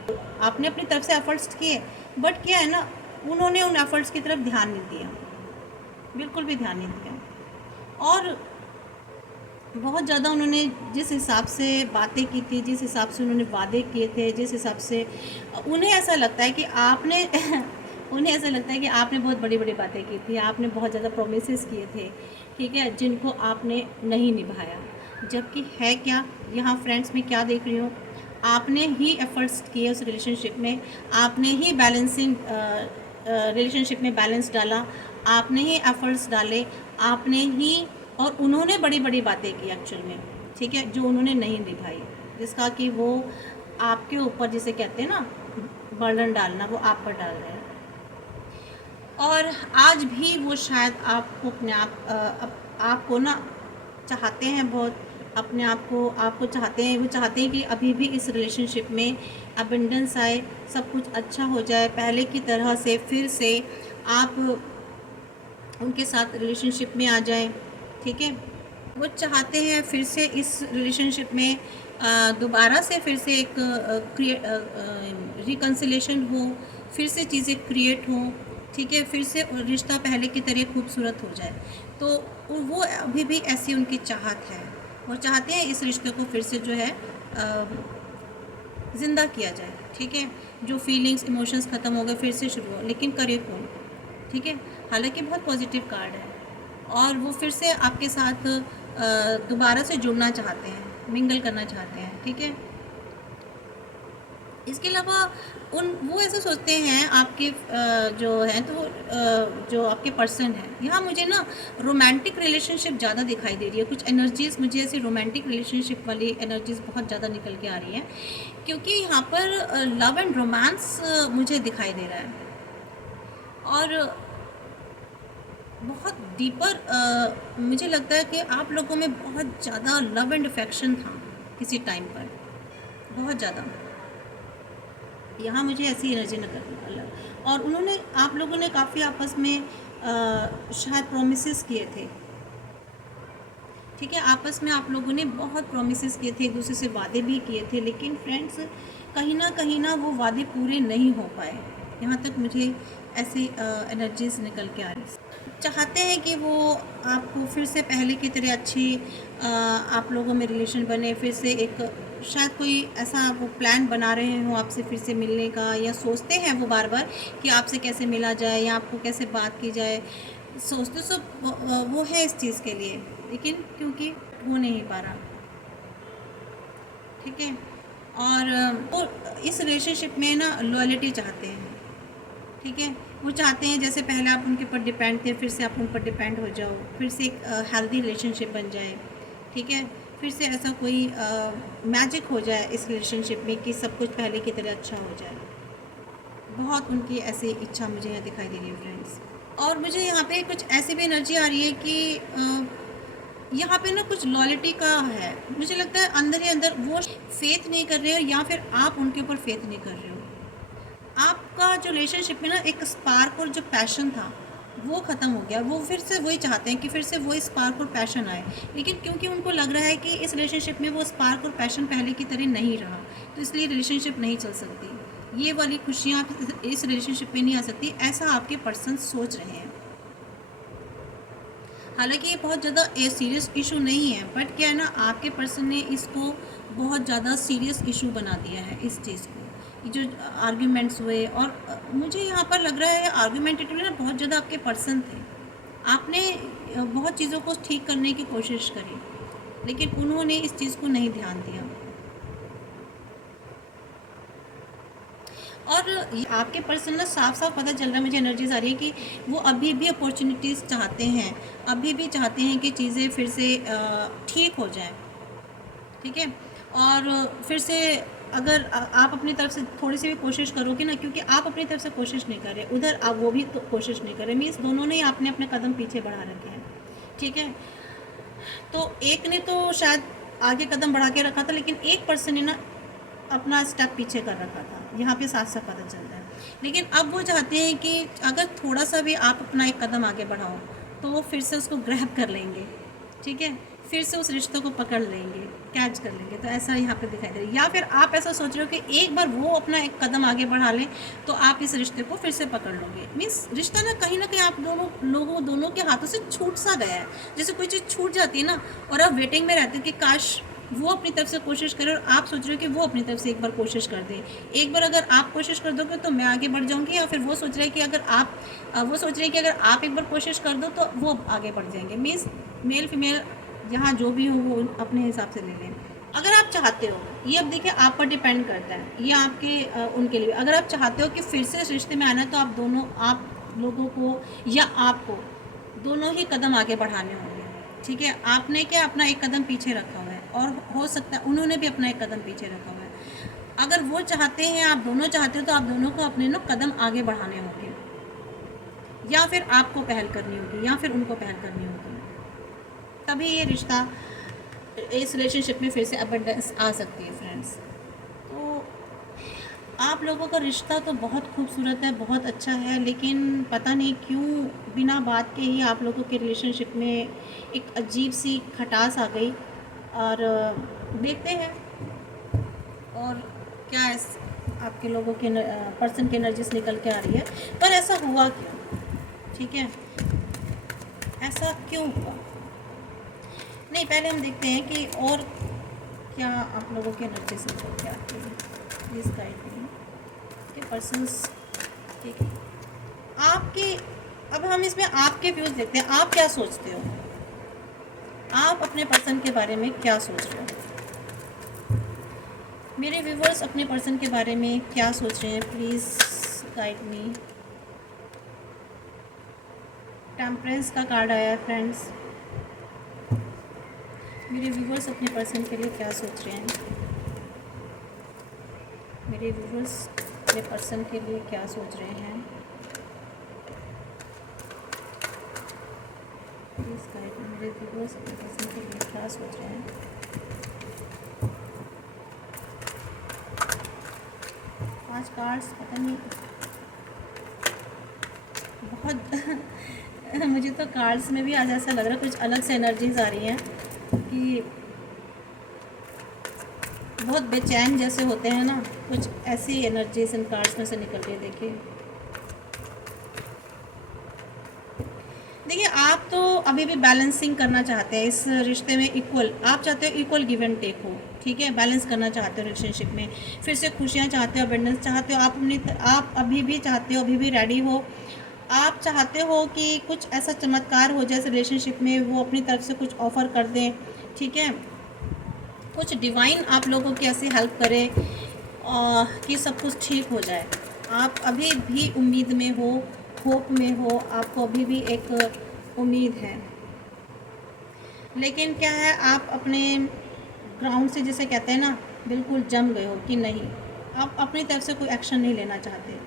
आपने अपनी तरफ से एफ़र्ट्स किए। बट क्या है ना, उन्होंने उन एफ़र्ट्स की तरफ ध्यान नहीं दिया, बिल्कुल भी ध्यान नहीं दिया। और बहुत ज़्यादा उन्होंने जिस हिसाब से बातें की थी, जिस हिसाब से उन्होंने वादे किए थे, जिस हिसाब से उन्हें ऐसा लगता है कि आपने उन्हें ऐसा लगता है कि आपने बहुत बड़ी बड़ी बातें की थी, आपने बहुत ज़्यादा प्रोमिसेस किए थे, ठीक है, जिनको आपने नहीं निभाया। जबकि है क्या, यहाँ फ्रेंड्स में क्या देख रही हूँ, आपने ही एफ़र्ट्स किए उस रिलेशनशिप में, आपने ही बैलेंसिंग रिलेशनशिप में बैलेंस डाला, आपने ही एफ़र्ट्स डाले, आपने ही, और उन्होंने बड़ी बड़ी बातें की एक्चुअल में, ठीक है, जो उन्होंने नहीं निभाई, जिसका कि वो आपके ऊपर, जिसे कहते हैं ना बर्डन डालना, वो आप पर डाल रहे हैं। और आज भी वो शायद आपको अपने आपको ना चाहते हैं बहुत, अपने आपको चाहते हैं, वो चाहते हैं कि अभी भी इस रिलेशनशिप में अबंडेंस आए, सब कुछ अच्छा हो जाए, पहले की तरह से फिर से आप उनके साथ रिलेशनशिप में आ जाएं, ठीक है। वो चाहते हैं फिर से इस रिलेशनशिप में दोबारा से फिर से एक रिकन्सिलेशन हो, फिर से चीज़ें क्रिएट हों, ठीक है, फिर से रिश्ता पहले की तरह खूबसूरत हो जाए। तो वो अभी भी ऐसी उनकी चाहत है, वो चाहते हैं इस रिश्ते को फिर से जो है ज़िंदा किया जाए, ठीक है, जो फीलिंग्स इमोशंस ख़त्म हो गए फिर से शुरू हो, लेकिन करे कौन, ठीक है। हालांकि बहुत पॉजिटिव कार्ड है, और वो फिर से आपके साथ दोबारा से जुड़ना चाहते हैं, मिंगल करना चाहते हैं, ठीक है। इसके अलावा वो ऐसा सोचते हैं आपके जो हैं तो जो आपके पर्सन हैं, यहाँ मुझे ना रोमांटिक रिलेशनशिप ज़्यादा दिखाई दे रही है। कुछ एनर्जीज़ मुझे ऐसी रोमांटिक रिलेशनशिप वाली एनर्जीज़ बहुत ज़्यादा निकल के आ रही हैं, क्योंकि यहाँ पर लव एंड रोमांस मुझे दिखाई दे रहा है। और बहुत डीपर मुझे लगता है कि आप लोगों में बहुत ज़्यादा लव एंड अफेक्शन था किसी टाइम पर, बहुत ज़्यादा। यहाँ मुझे ऐसी एनर्जी निकल, और उन्होंने आप लोगों ने काफ़ी आपस में शायद प्रोमिसेस किए थे। ठीक है, आपस में आप लोगों ने बहुत प्रोमिसेस किए थे, एक दूसरे से वादे भी किए थे, लेकिन फ्रेंड्स कहीं ना वो वादे पूरे नहीं हो पाए। यहाँ तक मुझे ऐसी एनर्जीज निकल के आ रही। चाहते हैं कि वो आपको फिर से पहले की तरह अच्छी आप लोगों में रिलेशन बने, फिर से एक शायद कोई ऐसा वो प्लान बना रहे हों आपसे फिर से मिलने का, या सोचते हैं वो बार बार कि आपसे कैसे मिला जाए या आपको कैसे बात की जाए। सोचते सब वो है इस चीज़ के लिए, लेकिन क्योंकि हो नहीं पा रहा। ठीक है, और वो इस रिलेशनशिप में ना लॉयल्टी चाहते हैं। ठीक है, वो चाहते हैं जैसे पहले आप उनके ऊपर डिपेंड थे, फिर से आप उन पर डिपेंड हो जाओ, फिर से एक हेल्दी रिलेशनशिप बन जाए। ठीक है, फिर से ऐसा कोई मैजिक हो जाए इस रिलेशनशिप में कि सब कुछ पहले की तरह अच्छा हो जाए। बहुत उनकी ऐसी इच्छा मुझे यहाँ दिखाई दे रही है फ्रेंड्स। और मुझे यहाँ पे कुछ ऐसी भी एनर्जी आ रही है कि यहाँ पे ना कुछ लॉयल्टी का है। मुझे लगता है अंदर ही अंदर वो फेथ नहीं कर रहे हो, या फिर आप उनके ऊपर फेथ नहीं कर रहे हो। आपका जो रिलेशनशिप में ना एक स्पार्क और जो पैशन था वो ख़त्म हो गया। वो फिर से वही चाहते हैं कि फिर से वही स्पार्क और पैशन आए, लेकिन क्योंकि उनको लग रहा है कि इस रिलेशनशिप में वो स्पार्क और पैशन पहले की तरह नहीं रहा, तो इसलिए रिलेशनशिप नहीं चल सकती। ये वाली खुशियाँ इस रिलेशनशिप में नहीं आ सकती, ऐसा आपके पर्सन सोच रहे हैं। हालांकि ये बहुत ज़्यादा सीरियस इशू नहीं है, बट क्या है ना, आपके पर्सन ने इसको बहुत ज़्यादा सीरियस इशू बना दिया है इस चीज़ को। जो आर्ग्यूमेंट्स हुए, और मुझे यहाँ पर लग रहा है आर्ग्यूमेंटेटिव ना बहुत ज़्यादा आपके पर्सन थे। आपने बहुत चीज़ों को ठीक करने की कोशिश करी, लेकिन उन्होंने इस चीज़ को नहीं ध्यान दिया। और आपके पर्सन ना साफ साफ पता चल रहा है, मुझे एनर्जीज आ रही है कि वो अभी भी अपॉर्चुनिटीज़ चाहते हैं, अभी भी चाहते हैं कि चीज़ें फिर से ठीक हो जाए। ठीक है, और फिर से अगर आप अपनी तरफ से थोड़ी सी भी कोशिश करोगे ना, क्योंकि आप अपनी तरफ से कोशिश नहीं कर रहे, उधर आप वो भी तो कोशिश नहीं कर रहे, मीन्स दोनों ने आपने अपने कदम पीछे बढ़ा रखे हैं। ठीक है, तो एक ने तो शायद आगे कदम बढ़ा के रखा था, लेकिन एक पर्सन ने ना अपना स्टेप पीछे कर रखा था। यहाँ पे साफ साफ पता चलता है। लेकिन अब वो चाहते हैं कि अगर थोड़ा सा भी आप अपना एक कदम आगे बढ़ाओ तो वो फिर से उसको ग्रैब कर लेंगे। ठीक है, फिर से उस रिश्ते को पकड़ लेंगे, कैच कर लेंगे। तो ऐसा यहाँ पे दिखाई दे रहा है। या फिर आप ऐसा सोच रहे हो कि एक बार वो अपना एक कदम आगे बढ़ा लें तो आप इस रिश्ते को फिर से पकड़ लोगे। मीन्स रिश्ता ना कहीं आप दोनों के हाथों से छूट सा गया है। जैसे कोई चीज़ छूट जाती है ना, और आप वेटिंग में रहते हो कि काश वो अपनी तरफ से कोशिश करे, और आप सोच रहे हो कि वो अपनी तरफ से एक बार कोशिश कर दे। एक बार अगर आप कोशिश कर दोगे तो मैं आगे बढ़ जाऊंगी, या फिर वो सोच रहे हैं कि अगर आप एक बार कोशिश कर दो तो वो आगे बढ़ जाएंगे। मीन्स मेल फीमेल यहाँ जो भी हो वो अपने हिसाब से ले लें। अगर आप चाहते हो, ये अब देखिए आप पर डिपेंड करता है, ये आपके उनके लिए। अगर आप चाहते हो कि फिर से इस रिश्ते में आना है तो आप लोगों को या आपको दोनों ही कदम आगे बढ़ाने होंगे। ठीक है, आपने क्या अपना एक कदम पीछे रखा हुआ है, और हो सकता है उन्होंने भी अपना एक कदम पीछे रखा हुआ है। अगर वो चाहते हैं, आप दोनों चाहते हो, तो आप दोनों को अपने ना कदम आगे बढ़ाने होंगे, या फिर आपको पहल करनी होगी या फिर उनको पहल करनी होगी। तभी ये रिश्ता, इस रिलेशनशिप में फिर से अबंडेंस आ सकती है फ्रेंड्स। तो आप लोगों का रिश्ता तो बहुत खूबसूरत है, बहुत अच्छा है, लेकिन पता नहीं क्यों बिना बात के ही आप लोगों के रिलेशनशिप में एक अजीब सी खटास आ गई। और देखते हैं और क्या आपके लोगों के पर्सन की एनर्जीज निकल के आ रही है, पर ऐसा हुआ क्यों? ठीक है, ऐसा क्यों हुआ? नहीं, पहले हम देखते हैं कि और क्या आप लोगों के एनर्जीज निकल के आती है। प्लीज़ गाइड मी के पर्सन्स। ठीक है, आपके, अब हम इसमें आपके व्यूज़ देखते हैं। आप क्या सोचते हो, आप अपने पर्सन के बारे में क्या सोच रहे हो? मेरे व्यूवर्स अपने पर्सन के बारे में क्या सोच रहे हैं, प्लीज़ गाइड मी। टेम्परेंस का कार्ड आया है फ्रेंड्स। मेरे व्यूवर्स अपने पर्सन के लिए क्या सोच रहे हैं, मेरे व्यूवर्स अपने पर्सन के लिए क्या सोच रहे हैं, प्लीज़ गाइड मी। मेरे व्यूवर्स अपने पर्सन के लिए क्या सोच रहे हैं। 5 कार्ड्स, पता नहीं बहुत मुझे तो कार्ड्स में भी आज ऐसा लग रहा है कुछ अलग से एनर्जीज आ रही हैं कि बहुत बेचैन जैसे होते हैं ना, कुछ ऐसी एनर्जीज इन कार्ड्स में से निकल रही है। देखिए आप तो अभी भी बैलेंसिंग करना चाहते हैं इस रिश्ते में, इक्वल आप चाहते हो, इक्वल गिव एंड टेक हो, ठीक है, बैलेंस करना चाहते हो रिलेशनशिप में, फिर से खुशियाँ चाहते हो, अबेंडेंस चाहते हो, आप अभी भी चाहते हो, अभी भी रेडी हो। आप चाहते हो कि कुछ ऐसा चमत्कार हो जाए रिलेशनशिप में, वो अपनी तरफ से कुछ ऑफ़र कर दें, ठीक है, कुछ डिवाइन आप लोगों की ऐसी हेल्प करे कि सब कुछ ठीक हो जाए। आप अभी भी उम्मीद में हो, होप में हो, आपको अभी भी एक उम्मीद है, लेकिन क्या है, आप अपने ग्राउंड से जिसे कहते हैं ना बिल्कुल जम गए हो कि नहीं, आप अपनी तरफ से कोई एक्शन नहीं लेना चाहते।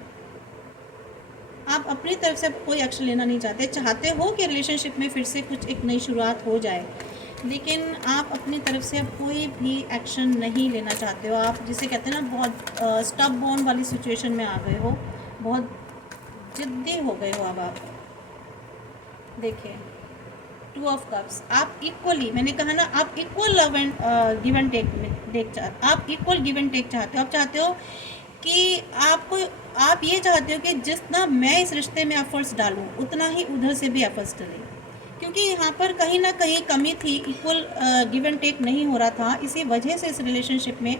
आप अपनी तरफ से कोई एक्शन लेना नहीं चाहते, चाहते हो कि रिलेशनशिप में फिर से कुछ एक नई शुरुआत हो जाए, लेकिन आप अपनी तरफ से अब कोई भी एक्शन नहीं लेना चाहते हो। आप जिसे कहते हैं ना बहुत स्टब बोर्न वाली सिचुएशन में आ गए हो, बहुत जिद्दी हो गए हो अब आप। देखिए 2 ऑफ कप्स, आप इक्वली, मैंने कहा ना, आप equal love and give and take आप इक्वल गिव एंड टेक चाहते हो। आप चाहते हो कि आप ये चाहते हो कि जितना मैं इस रिश्ते में एफर्ट्स डालूं उतना ही उधर से भी एफर्ट्स डलें, क्योंकि यहाँ पर कहीं ना कहीं कमी थी, इक्वल गिव एंड टेक नहीं हो रहा था, इसी वजह से इस रिलेशनशिप में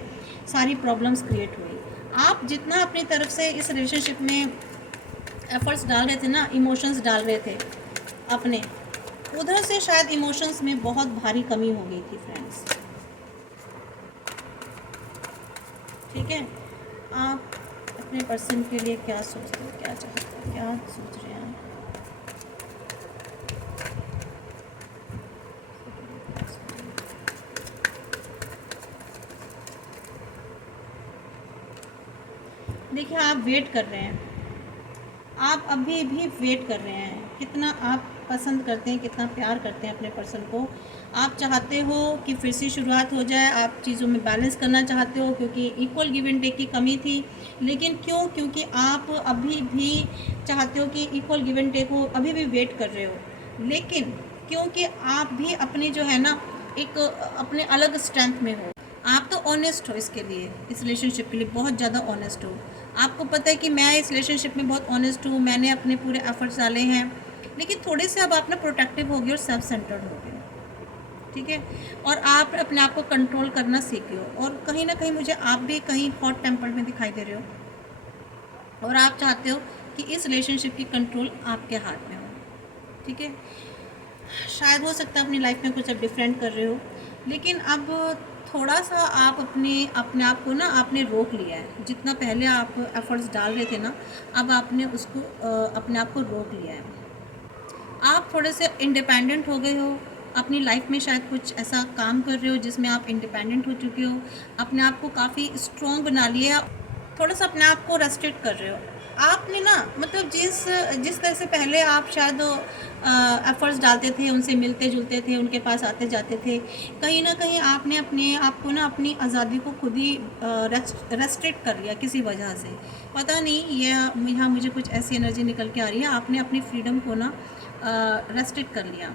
सारी प्रॉब्लम्स क्रिएट हुई। आप जितना अपनी तरफ से इस रिलेशनशिप में एफर्ट्स डाल रहे थे ना, इमोशंस डाल रहे थे अपने, उधर से शायद इमोशंस में बहुत भारी कमी हो गई थी फ्रेंड्स, ठीक है। आप अपने पर्सन के लिए क्या सोचते हो, क्या चाहते हो, क्या सोच रहे हैं। देखिए आप वेट कर रहे हैं, आप अभी भी वेट कर रहे हैं, कितना आप पसंद करते हैं, कितना प्यार करते हैं अपने पर्सन को। आप चाहते हो कि फिर से शुरुआत हो जाए, आप चीज़ों में बैलेंस करना चाहते हो, क्योंकि इक्वल गिव एंड टेक की कमी थी। लेकिन क्यों, क्योंकि आप अभी भी चाहते हो कि इक्वल गिव एंड टेक हो, अभी भी वेट कर रहे हो, लेकिन क्योंकि आप भी अपनी जो है ना एक अपने अलग स्ट्रेंथ में हो, आप तो ऑनेस्ट हो इसके लिए, इस रिलेशनशिप के लिए बहुत ज़्यादा ऑनेस्ट हो। आपको पता है कि मैं इस रिलेशनशिप में बहुत ऑनेस्ट हूँ, मैंने अपने पूरे एफर्ट्स डाले हैं, लेकिन थोड़े से अब आप ना प्रोटेक्टिव हो गए और सेल्फ सेंटर्ड हो गए, ठीक है, और आप अपने आप को कंट्रोल करना सीखे हो, और कहीं ना कहीं मुझे आप भी कहीं हॉट टेम्पर्ड में दिखाई दे रहे हो, और आप चाहते हो कि इस रिलेशनशिप की कंट्रोल आपके हाथ में हो, ठीक है। शायद हो सकता है अपनी लाइफ में कुछ अब डिफरेंट कर रहे हो, लेकिन अब थोड़ा सा आप अपने आप को ना आपने रोक लिया है। जितना पहले आप एफर्ट्स डाल रहे थे ना, अब आपने उसको अपने आप को रोक लिया है। आप थोड़े से इंडिपेंडेंट हो गए हो, अपनी लाइफ में शायद कुछ ऐसा काम कर रहे हो जिसमें आप इंडिपेंडेंट हो चुके हो, अपने आप को काफ़ी स्ट्रॉन्ग बना लिया, थोड़ा सा अपने आप को रेस्ट्रिक्ट कर रहे हो। आपने ना मतलब जिस तरह से पहले आप शायद एफर्ट्स डालते थे, उनसे मिलते जुलते थे, उनके पास आते जाते थे, कहीं ना कहीं आपने अपने आप को ना अपनी आज़ादी को खुद ही रेस्ट्रिक्ट कर लिया किसी वजह से। पता नहीं, ये यहाँ मुझे कुछ ऐसी एनर्जी निकल के आ रही है, आपने अपनी फ्रीडम को ना रेस्ट्रिक्ट कर लिया।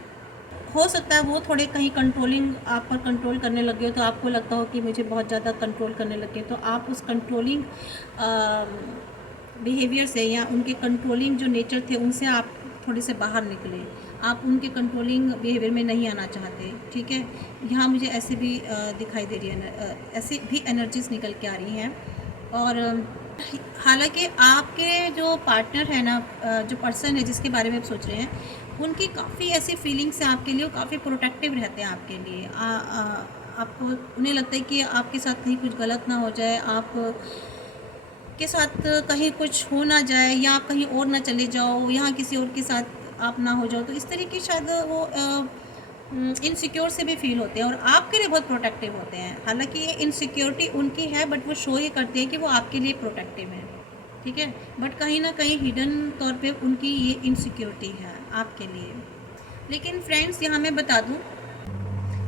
हो सकता है वो थोड़े कहीं कंट्रोलिंग, आप पर कंट्रोल करने लगे हो, तो आपको लगता हो कि मुझे बहुत ज़्यादा कंट्रोल करने लगे, तो आप उस कंट्रोलिंग बिहेवियर से या उनके कंट्रोलिंग जो नेचर थे उनसे आप थोड़े से बाहर निकले, आप उनके कंट्रोलिंग बिहेवियर में नहीं आना चाहते, ठीक है। यहाँ मुझे ऐसे भी दिखाई दे रही है, ऐसे भी एनर्जीज निकल के आ रही हैं। और हालांकि आपके जो पार्टनर है ना, जो पर्सन है जिसके बारे में आप सोच रहे हैं, उनकी काफ़ी ऐसी फीलिंग्स हैं आपके लिए, वो काफ़ी प्रोटेक्टिव रहते हैं आपके लिए। आपको उन्हें लगता है कि आपके साथ कहीं कुछ गलत ना हो जाए, आप के साथ कहीं कुछ हो ना जाए, या आप कहीं और ना चले जाओ, यहाँ किसी और के साथ आप ना हो जाओ। तो इस तरीके शायद वो इनसिक्योर से भी फील होते हैं और आपके लिए बहुत प्रोटेक्टिव होते हैं। हालांकि ये इनसिक्योरिटी उनकी है, बट वो शो ये करते हैं कि वो आपके लिए प्रोटेक्टिव है, ठीक है। बट कहीं ना कहीं हिडन तौर पे उनकी ये इनसिक्योरिटी है आपके लिए। लेकिन फ्रेंड्स, यहाँ मैं बता दूँ,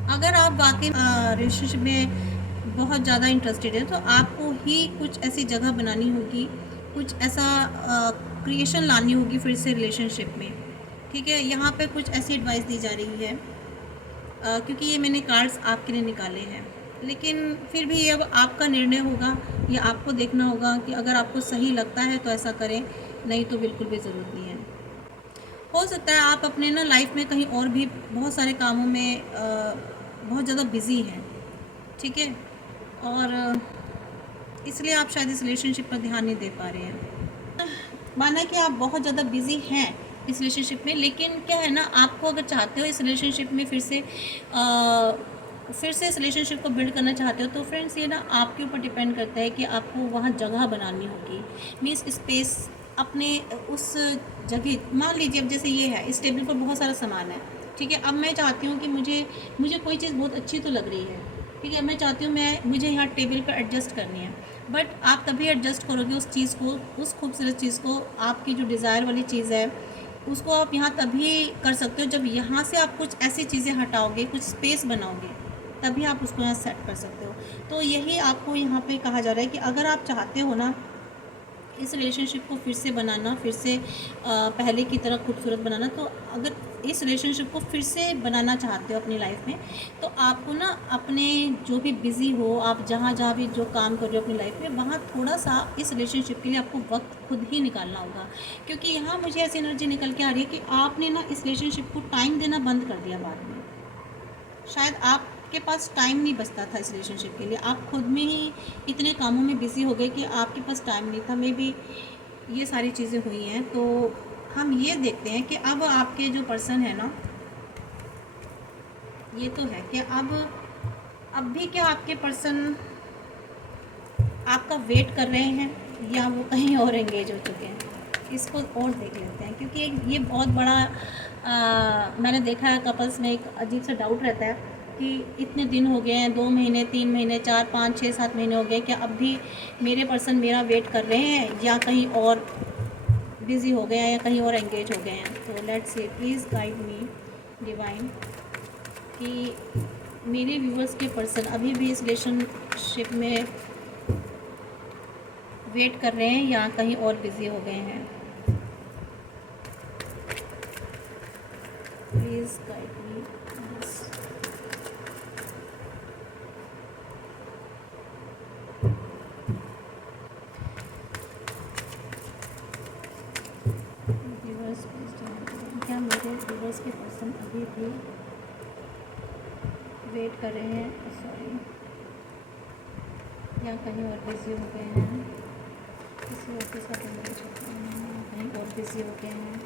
अगर आप वाकई रिलेशनशिप में बहुत ज़्यादा इंटरेस्टेड है, तो आपको ही कुछ ऐसी जगह बनानी होगी, कुछ ऐसा क्रिएशन लानी होगी फिर से रिलेशनशिप में, ठीक है। यहाँ पे कुछ ऐसी एडवाइस दी जा रही है, क्योंकि ये मैंने कार्ड्स आपके लिए निकाले हैं। लेकिन फिर भी अब आपका निर्णय होगा, ये आपको देखना होगा कि अगर आपको सही लगता है तो ऐसा करें, नहीं तो बिल्कुल भी ज़रूरत नहीं है। हो सकता है आप अपने ना लाइफ में कहीं और भी बहुत सारे कामों में बहुत ज़्यादा बिज़ी हैं, ठीक है, और इसलिए आप शायद इस रिलेशनशिप पर ध्यान नहीं दे पा रहे हैं। माना कि आप बहुत ज़्यादा बिज़ी हैं इस रिलेशनशिप में, लेकिन क्या है ना, आपको अगर चाहते हो इस रिलेशनशिप में फिर से इस रिलेशनशिप को बिल्ड करना चाहते हो, तो फ्रेंड्स ये ना आपके ऊपर डिपेंड करता है कि आपको वहाँ जगह बनानी होगी, मीन्स स्पेस अपने उस जगह। मान लीजिए अब जैसे ये है, इस टेबल पर बहुत सारा सामान है, ठीक है। अब मैं चाहती हूँ कि मुझे कोई चीज़ बहुत अच्छी तो लग रही है, ठीक है, मैं चाहती हूँ मुझे यहाँ टेबल पर एडजस्ट करनी है, बट आप तभी एडजस्ट करोगे उस चीज़ को, उस खूबसूरत चीज़ को, आपकी जो डिज़ायर वाली चीज़ है उसको आप यहाँ तभी कर सकते हो जब यहाँ से आप कुछ ऐसी चीज़ें हटाओगे, कुछ स्पेस बनाओगे, तभी आप उसको यहाँ सेट कर सकते हो। तो यही आपको यहाँ पे कहा जा रहा है कि अगर आप चाहते हो ना इस रिलेशनशिप को फिर से बनाना, फिर से पहले की तरह खूबसूरत बनाना, तो अगर इस रिलेशनशिप को फिर से बनाना चाहते हो अपनी लाइफ में, तो आपको ना अपने जो भी बिज़ी हो, आप जहाँ जहाँ भी जो काम कर रहे हो अपनी लाइफ में, वहाँ थोड़ा सा इस रिलेशनशिप के लिए आपको वक्त खुद ही निकालना होगा। क्योंकि यहाँ मुझे ऐसी एनर्जी निकल के आ रही है कि आपने ना इस रिलेशनशिप को टाइम देना बंद कर दिया बाद में। शायद आपके पास टाइम नहीं बचता था इस रिलेशनशिप के लिए, आप खुद में ही इतने कामों में बिज़ी हो गए कि आपके पास टाइम नहीं था। मे बी ये सारी चीज़ें हुई हैं। तो हम ये देखते हैं कि अब आपके जो पर्सन है ना, ये तो है कि अब भी क्या आपके पर्सन आपका वेट कर रहे हैं, या वो कहीं और एंगेज हो चुके हैं, इसको और देख लेते हैं। क्योंकि ये बहुत बड़ा मैंने देखा है कपल्स में एक अजीब सा डाउट रहता है कि इतने दिन हो गए हैं, 2 महीने, 3 महीने, 4, 5, 6, 7 महीने हो गए, क्या अब भी मेरे पर्सन मेरा वेट कर रहे हैं, या कहीं और बिज़ी हो गए हैं, या कहीं और एंगेज हो गए हैं। तो let's say please guide me divine कि मेरे व्यूवर्स के पर्सन अभी भी इस रिलेशनशिप में वेट कर रहे हैं, या कहीं और बिज़ी हो गए हैं। Please guide me. व्यूवर्स क्या मेरे व्यूवर्स के पर्सन अभी भी वेट कर रहे हैं, सॉरी, या कहीं और बिज़ी हो गए हैं, किसी और के साथ एंगेज हो गए हैं, कहीं और बिज़ी हो गए हैं।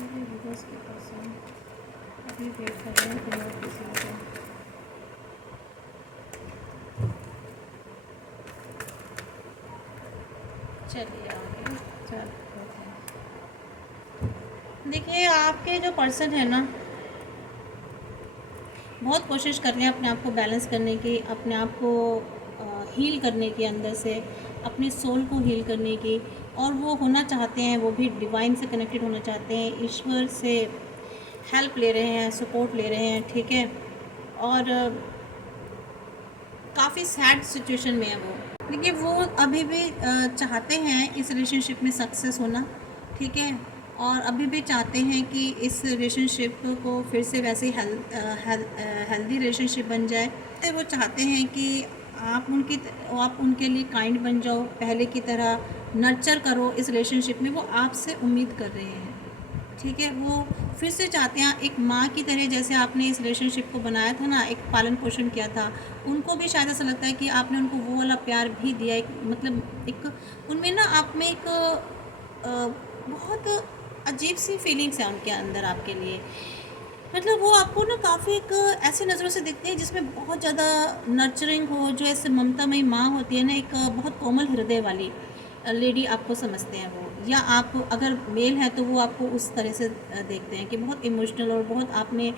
मेरे व्यूवर्स के पर्सन अभी वेट कर रहे हैं, कहीं और बिज़ी हो गए हैं। चलिए आगे चलते हैं। देखिए, आपके जो पर्सन है ना, बहुत कोशिश कर रहे हैं अपने आप को बैलेंस करने की, अपने आप को हील करने की, अंदर से अपनी सोल को हील करने की, और वो होना चाहते हैं, वो भी डिवाइन से कनेक्टेड होना चाहते हैं, ईश्वर से हेल्प ले रहे हैं, सपोर्ट ले रहे हैं, ठीक है। और काफ़ी सैड सिचुएशन में है वो। देखिए, वो अभी भी चाहते हैं इस रिलेशनशिप में सक्सेस होना, ठीक है, और अभी भी चाहते हैं कि इस रिलेशनशिप को फिर से वैसे हेल्दी रिलेशनशिप बन जाए। तो वो चाहते हैं कि आप उनके लिए काइंड बन जाओ, पहले की तरह नर्चर करो इस रिलेशनशिप में। वो आपसे उम्मीद कर रहे हैं, ठीक है। वो फिर से चाहते हैं एक माँ की तरह, जैसे आपने इस रिलेशनशिप को बनाया था ना, एक पालन पोषण किया था, उनको भी शायद ऐसा लगता है कि आपने उनको वो वाला प्यार भी दिया। एक मतलब एक उनमें ना आप में एक बहुत अजीब सी फीलिंग्स है उनके अंदर आपके लिए। मतलब वो आपको ना काफ़ी एक ऐसी नज़रों से देखते हैं जिसमें बहुत ज़्यादा नर्चरिंग हो, जो ऐसे ममतामयी माँ होती है ना, एक बहुत कोमल हृदय वाली लेडी आपको समझते हैं वो। या आप अगर मेल हैं तो वो आपको उस तरह से देखते हैं कि बहुत इमोशनल, और बहुत आपने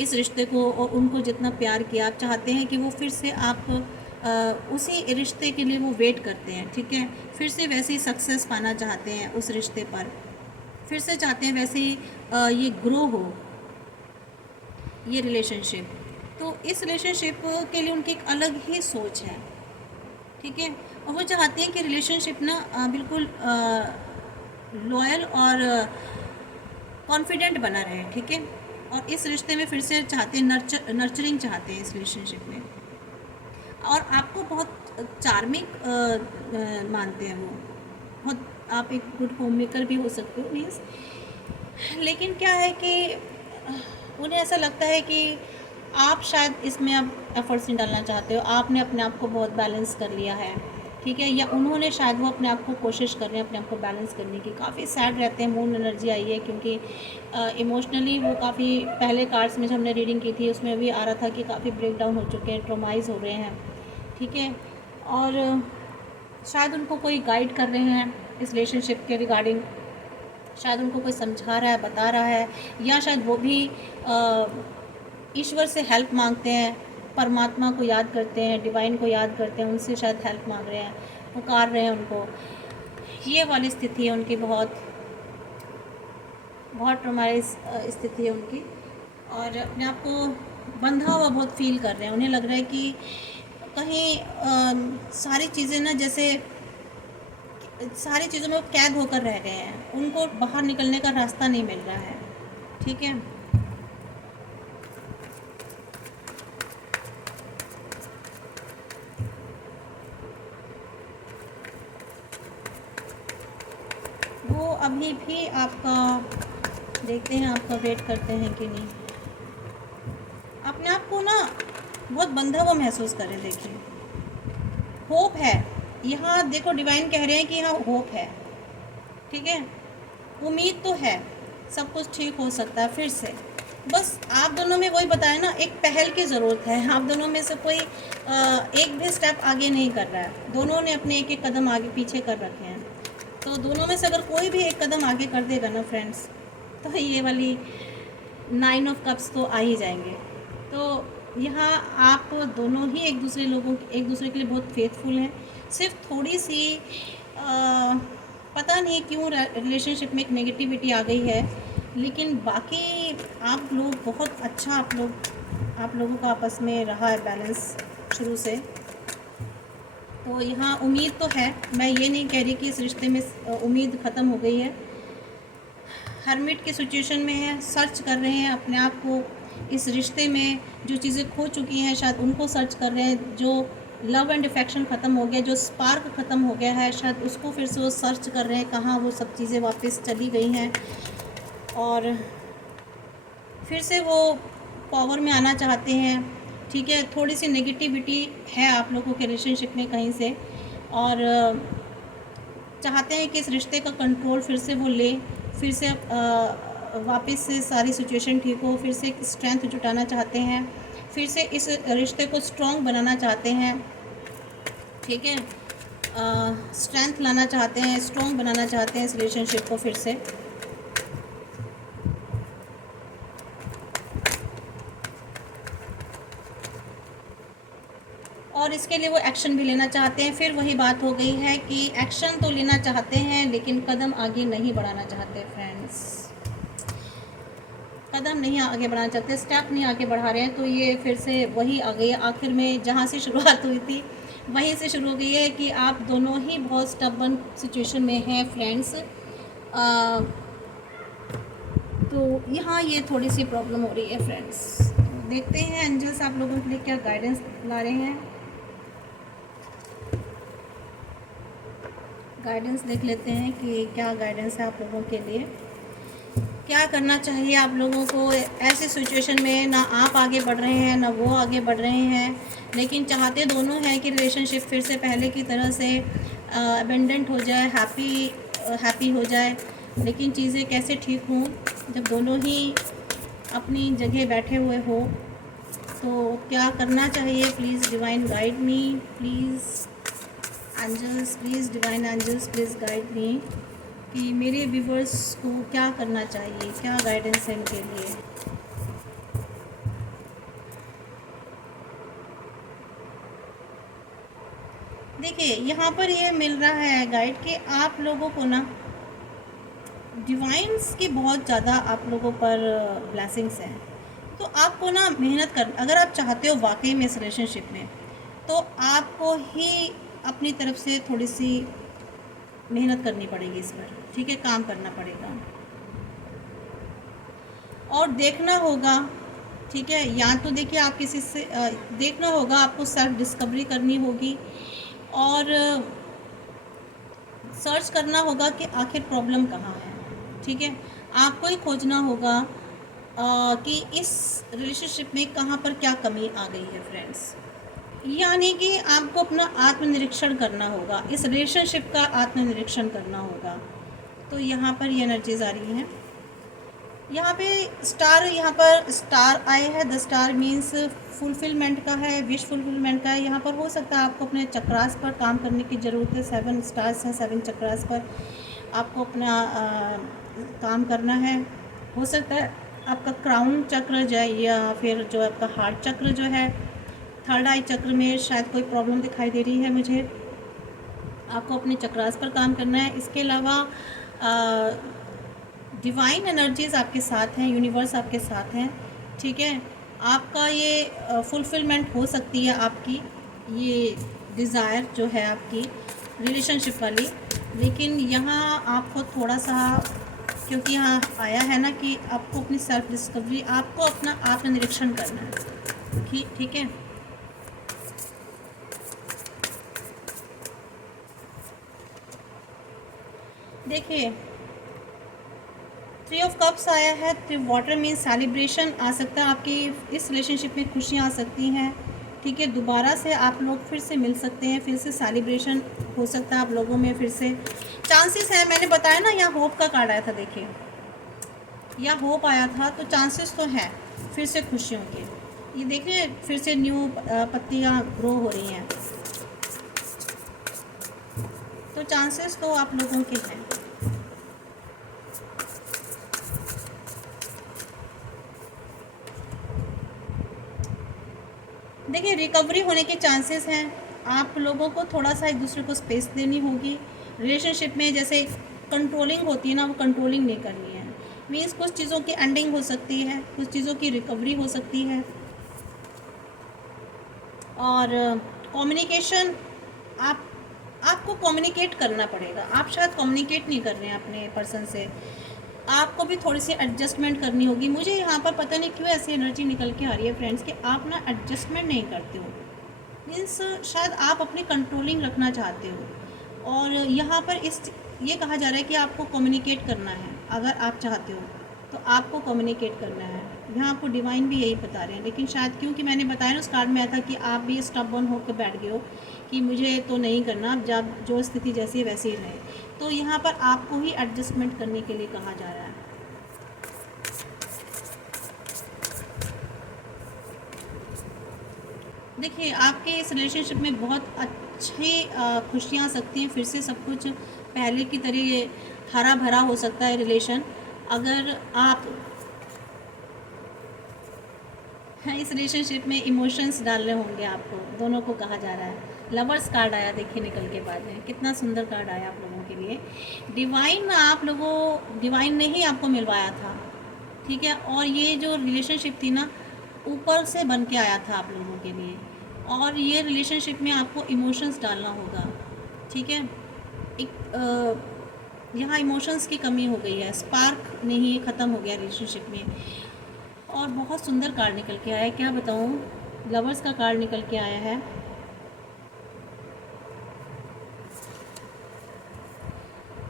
इस रिश्ते को और उनको जितना प्यार किया, आप चाहते हैं कि वो फिर से आप उसी रिश्ते के लिए वो वेट करते हैं, ठीक है, फिर से वैसे ही सक्सेस पाना चाहते हैं उस रिश्ते पर, फिर से चाहते हैं वैसे ही ये ग्रो हो ये रिलेशनशिप। तो इस रिलेशनशिप के लिए उनकी एक अलग ही सोच है, ठीक है। और वो चाहते हैं कि रिलेशनशिप ना बिल्कुल लॉयल और कॉन्फिडेंट बना रहे, ठीक है। और इस रिश्ते में फिर से चाहते हैं नर्चरिंग चाहते हैं इस रिलेशनशिप में, और आपको बहुत चार्मिंग मानते हैं वो बहुत। आप एक गुड होम मेकर भी हो सकते हो मीन्स, लेकिन क्या है कि उन्हें ऐसा लगता है कि आप शायद इसमें अब एफर्ट्स नहीं डालना चाहते हो, आपने अपने आप को बहुत बैलेंस कर लिया है, ठीक है। या उन्होंने शायद वो अपने आप को कोशिश कर रहे हैं अपने आप को बैलेंस करने की, काफ़ी सैड रहते हैं, मून एनर्जी आई है, क्योंकि इमोशनली वो काफ़ी पहले कार्ड्स में जब हमने रीडिंग की थी उसमें भी आ रहा था कि काफ़ी ब्रेक डाउन हो चुके हैं, ट्रोमाइज़ हो रहे हैं, ठीक है। और शायद उनको कोई गाइड कर रहे हैं इस रिलेशनशिप के रिगार्डिंग, शायद उनको कोई समझा रहा है, बता रहा है, या शायद वो भी ईश्वर से हेल्प मांगते हैं, परमात्मा को याद करते हैं, डिवाइन को याद करते हैं, उनसे शायद हेल्प मांग रहे हैं, पुकार रहे हैं उनको। ये वाली स्थिति है उनकी, बहुत बहुत ट्रॉमाइज स्थिति है उनकी, और अपने आप को बंधा हुआ बहुत फील कर रहे हैं। उन्हें लग रहा है कि कहीं सारी चीज़ें ना, जैसे सारी चीज़ों में वो कैद होकर रह गए हैं, उनको बाहर निकलने का रास्ता नहीं मिल रहा है, ठीक है। वो अभी भी आपका देखते हैं, आपका वेट करते हैं कि नहीं। अपने आप को ना बहुत बंधा हुआ महसूस करें। देखिए होप है यहाँ, देखो डिवाइन कह रहे हैं कि यहाँ होप है, ठीक है, उम्मीद तो है, सब कुछ ठीक हो सकता है फिर से। बस आप दोनों में वही बताया ना, एक पहल की ज़रूरत है। आप दोनों में से कोई एक भी स्टेप आगे नहीं कर रहा है, दोनों ने अपने एक एक कदम आगे पीछे कर रखे हैं। तो दोनों में से अगर कोई भी एक कदम आगे कर देगा ना फ्रेंड्स, तो ये वाली 9 ऑफ कप्स तो आ ही जाएंगे। तो यहाँ आप दोनों ही एक दूसरे के लिए बहुत फेथफुल हैं। सिर्फ थोड़ी सी पता नहीं क्यों रिलेशनशिप में एक नेगेटिविटी आ गई है, लेकिन बाकी आप लोग बहुत अच्छा, आप लोगों का आपस में रहा है बैलेंस शुरू से। तो यहाँ उम्मीद तो है, मैं ये नहीं कह रही कि इस रिश्ते में उम्मीद ख़त्म हो गई है। हर्मिट की सिचुएशन में है, सर्च कर रहे हैं अपने आप को इस रिश्ते में, जो चीज़ें खो चुकी हैं शायद उनको सर्च कर रहे हैं, जो लव एंड अफेक्शन ख़त्म हो गया, जो स्पार्क ख़त्म हो गया है, शायद उसको फिर से वो सर्च कर रहे हैं, कहाँ वो सब चीज़ें वापस चली गई हैं, और फिर से वो पावर में आना चाहते हैं, ठीक है। थोड़ी सी नेगेटिविटी है आप लोगों के रिलेशनशिप में कहीं से, और चाहते हैं कि इस रिश्ते का कंट्रोल फिर से वो ले, फिर से वापस से सारी सिचुएशन ठीक हो, फिर से स्ट्रेंथ जुटाना चाहते हैं, फिर से इस रिश्ते को स्ट्रॉन्ग बनाना चाहते हैं, ठीक है। स्ट्रेंथ लाना चाहते हैं, स्ट्रॉन्ग बनाना चाहते हैं इस रिलेशनशिप को फिर से। और इसके लिए वो एक्शन भी लेना चाहते हैं। फिर वही बात हो गई है कि एक्शन तो लेना चाहते हैं लेकिन कदम आगे नहीं बढ़ाना चाहते फ्रेंड्स, कदम नहीं आगे बढ़ाना चाहते, स्टेप नहीं आगे बढ़ा रहे हैं। तो ये फिर से वही आ गई है, आखिर में जहाँ से शुरुआत हुई थी वहीं से शुरू हो गई है कि आप दोनों ही बहुत स्टबर्न सिचुएशन में हैं फ्रेंड्स। तो यहाँ ये थोड़ी सी प्रॉब्लम हो रही है फ्रेंड्स। देखते हैं एंजल्स आप लोगों के लिए क्या गाइडेंस ला रहे हैं, गाइडेंस देख लेते हैं कि क्या गाइडेंस है आप लोगों के लिए। क्या करना चाहिए आप लोगों को ऐसे सिचुएशन में? ना आप आगे बढ़ रहे हैं ना वो आगे बढ़ रहे हैं, लेकिन चाहते दोनों हैं कि रिलेशनशिप फिर से पहले की तरह से अबेंडेंट हो जाए, हैप्पी हो जाए। लेकिन चीज़ें कैसे ठीक हों जब दोनों ही अपनी जगह बैठे हुए हो? तो क्या करना चाहिए? Please divine guide me, please angels, please divine angels, please guide me कि मेरे व्यूवर्स को क्या करना चाहिए, क्या गाइडेंस है इनके लिए। देखिए यहाँ पर ये मिल रहा है गाइड कि आप लोगों को ना डिवाइंस की बहुत ज़्यादा आप लोगों पर ब्लेसिंग्स हैं। तो आपको ना मेहनत कर, अगर आप चाहते हो वाकई में इस रिलेशनशिप में, तो आपको ही अपनी तरफ से थोड़ी सी मेहनत करनी पड़ेगी इस पर, ठीक है, काम करना पड़ेगा और देखना होगा, ठीक है। या तो देखिए आप किसी से देखना होगा, आपको सेल्फ डिस्कवरी करनी होगी और सर्च करना होगा कि आखिर प्रॉब्लम कहाँ है, ठीक है। आपको ही खोजना होगा कि इस रिलेशनशिप में कहाँ पर क्या कमी आ गई है फ्रेंड्स। यानी कि आपको अपना आत्मनिरीक्षण करना होगा, इस रिलेशनशिप का आत्मनिरीक्षण करना होगा। तो यहाँ पर ये एनर्जीज आ रही हैं। यहाँ पे स्टार, यहाँ पर स्टार आए हैं। द स्टार मीन्स फुलफिलमेंट का है, विश फुलफिलमेंट का है। यहाँ पर हो सकता है आपको अपने चक्रास पर काम करने की ज़रूरत है। 7 स्टार्स हैं, 7 चक्रास पर आपको अपना काम करना है। हो सकता है आपका क्राउन चक्र जो है या फिर जो आपका हार्ट चक्र जो है, थर्ड आई चक्र में शायद कोई प्रॉब्लम दिखाई दे रही है मुझे। आपको अपने चक्रास पर काम करना है। इसके अलावा डिवाइन एनर्जीज़ आपके साथ हैं, यूनिवर्स आपके साथ हैं, ठीक है। आपका ये फुलफिलमेंट हो सकती है, आपकी ये डिज़ायर जो है आपकी रिलेशनशिप वाली। लेकिन यहाँ आपको थोड़ा सा, क्योंकि यहाँ आया है ना कि आपको अपनी सेल्फ डिस्कवरी, आपको अपना आत्मनिरीक्षण करना है, ठीक है। देखिए 3 ऑफ कप्स आया है। 3 वाटर मीन सेलिब्रेशन आ सकता है, आपकी इस रिलेशनशिप में खुशियाँ आ सकती हैं, ठीक है। दोबारा से आप लोग फिर से मिल सकते हैं, फिर से सेलिब्रेशन हो सकता है आप लोगों में, फिर से चांसेस हैं। मैंने बताया ना, यहाँ होप का कार्ड आया था, देखिए यहाँ होप आया था, तो चांसेस तो हैं फिर से खुशियों के। ये देखिए फिर से न्यू पत्तियाँ ग्रो हो रही हैं, तो चांसेस तो आप लोगों के हैं। देखिए रिकवरी होने के चांसेस हैं। आप लोगों को थोड़ा सा एक दूसरे को स्पेस देनी होगी रिलेशनशिप में। जैसे कंट्रोलिंग होती है ना, वो कंट्रोलिंग नहीं करनी है। मीन्स कुछ चीज़ों की एंडिंग हो सकती है, कुछ चीज़ों की रिकवरी हो सकती है। और कम्युनिकेशन, आपको कम्युनिकेट करना पड़ेगा। आप शायद कम्युनिकेट नहीं कर रहे हैं अपने पर्सन से, आपको भी थोड़ी सी एडजस्टमेंट करनी होगी। मुझे यहाँ पर पता नहीं क्यों ऐसी एनर्जी निकल के आ रही है फ्रेंड्स कि आप ना एडजस्टमेंट नहीं करते हो। मीन्स शायद आप अपनी कंट्रोलिंग रखना चाहते हो। और यहाँ पर ये कहा जा रहा है कि आपको कम्युनिकेट करना है। अगर आप चाहते हो तो आपको कम्युनिकेट करना है। यहाँ आपको डिवाइन भी यही बता रहे हैं। लेकिन शायद क्योंकि मैंने बताया ना, उस कार्ड में आया था कि आप भी स्टबर्न होकर बैठ गए हो कि मुझे तो नहीं करना, जब जो स्थिति जैसी है वैसी ही रहे। तो यहाँ पर आपको ही एडजस्टमेंट करने के लिए कहा जा रहा है। देखिए आपके इस रिलेशनशिप में बहुत अच्छी खुशियाँ आ सकती हैं। फिर से सब कुछ पहले की तरह हरा भरा हो सकता है रिलेशन, अगर आप इस रिलेशनशिप में इमोशंस डालने होंगे आपको। दोनों को कहा जा रहा है। लवर्स कार्ड आया, देखिए निकल के बाद में कितना सुंदर कार्ड आया आप लोगों के लिए। डिवाइन ने ही आपको मिलवाया था, ठीक है। और ये जो रिलेशनशिप थी ना, ऊपर से बन के आया था आप लोगों के लिए। और ये रिलेशनशिप में आपको इमोशंस डालना होगा, ठीक है। यहाँ इमोशंस की कमी हो गई है, स्पार्क नहीं, ख़त्म हो गया रिलेशनशिप में। और बहुत सुंदर कार्ड निकल के आया है, क्या बताऊँ। लवर्स का कार्ड निकल के आया है।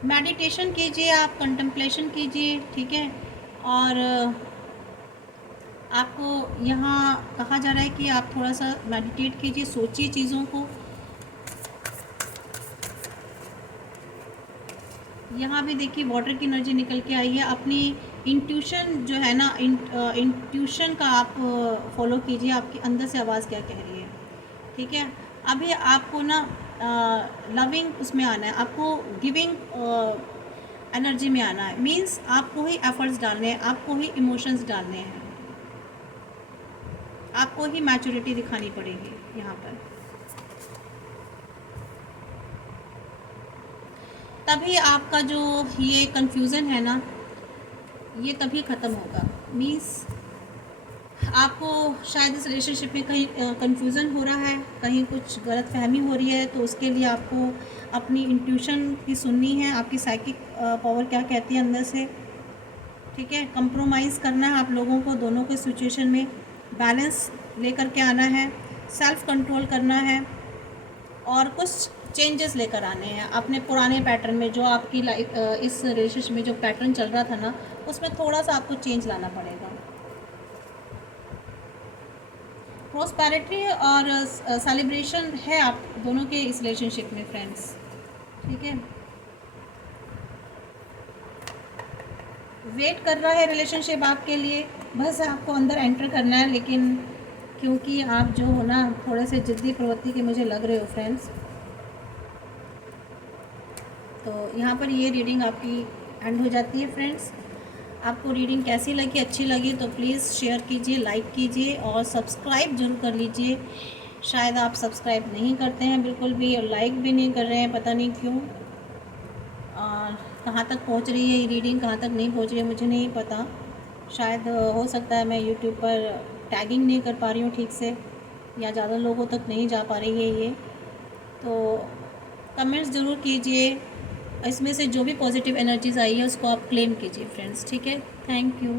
मेडिटेशन कीजिए, आप कंटेम्पलेशन कीजिए, ठीक है। और आपको यहाँ कहा जा रहा है कि आप थोड़ा सा मेडिटेट कीजिए, सोचिए चीज़ों को। यहाँ भी देखिए वाटर की एनर्जी निकल के आई है। अपनी इंट्यूशन जो है ना, इंट्यूशन का आप फॉलो कीजिए, आपके अंदर से आवाज़ क्या कह रही है। ठीक है, अभी आपको ना लविंग उसमें आना है, आपको गिविंग एनर्जी में आना है। मीन्स आपको ही एफर्ट्स डालने हैं, आपको ही इमोशंस डालने हैं, आपको ही मैच्योरिटी दिखानी पड़ेगी यहाँ पर। तभी आपका जो ये कन्फ्यूज़न है ना, ये तभी ख़त्म होगा। मीन्स आपको शायद इस रिलेशनशिप में कहीं कन्फ्यूज़न हो रहा है, कहीं कुछ गलतफहमी हो रही है, तो उसके लिए आपको अपनी इंट्यूशन की सुननी है, आपकी साइकिक पावर क्या कहती है अंदर से। ठीक है, कंप्रोमाइज़ करना है आप लोगों को, दोनों के सिचुएशन में बैलेंस लेकर के आना है, सेल्फ कंट्रोल करना है और कुछ चेंजेस लेकर आने हैं अपने पुराने पैटर्न में। जो आपकी लाइफ इस रिलेशनशिप में जो पैटर्न चल रहा था ना, उसमें थोड़ा सा आपको चेंज लाना पड़ेगा। प्रॉस्पेरिटी और सेलिब्रेशन है आप दोनों के इस रिलेशनशिप में फ्रेंड्स। ठीक है, वेट कर रहा है रिलेशनशिप आपके लिए, बस आपको अंदर एंटर करना है। लेकिन क्योंकि आप जो हो ना थोड़े से जिद्दी प्रवृत्ति के मुझे लग रहे हो फ्रेंड्स, तो यहाँ पर ये रीडिंग आपकी एंड हो जाती है फ्रेंड्स। आपको रीडिंग कैसी लगी, अच्छी लगी तो प्लीज़ शेयर कीजिए, लाइक कीजिए और सब्सक्राइब ज़रूर कर लीजिए। शायद आप सब्सक्राइब नहीं करते हैं बिल्कुल भी, और लाइक भी नहीं कर रहे हैं, पता नहीं क्यों। और कहाँ तक पहुँच रही है ये रीडिंग, कहाँ तक नहीं पहुँच रही है मुझे नहीं पता। शायद हो सकता है मैं यूट्यूब पर टैगिंग नहीं कर पा रही हूँ ठीक से, या ज़्यादा लोगों तक नहीं जा पा रही है ये। तो कमेंट्स ज़रूर कीजिए, इसमें से जो भी पॉजिटिव एनर्जीज़ आई है उसको आप क्लेम कीजिए फ्रेंड्स। ठीक है, थैंक यू।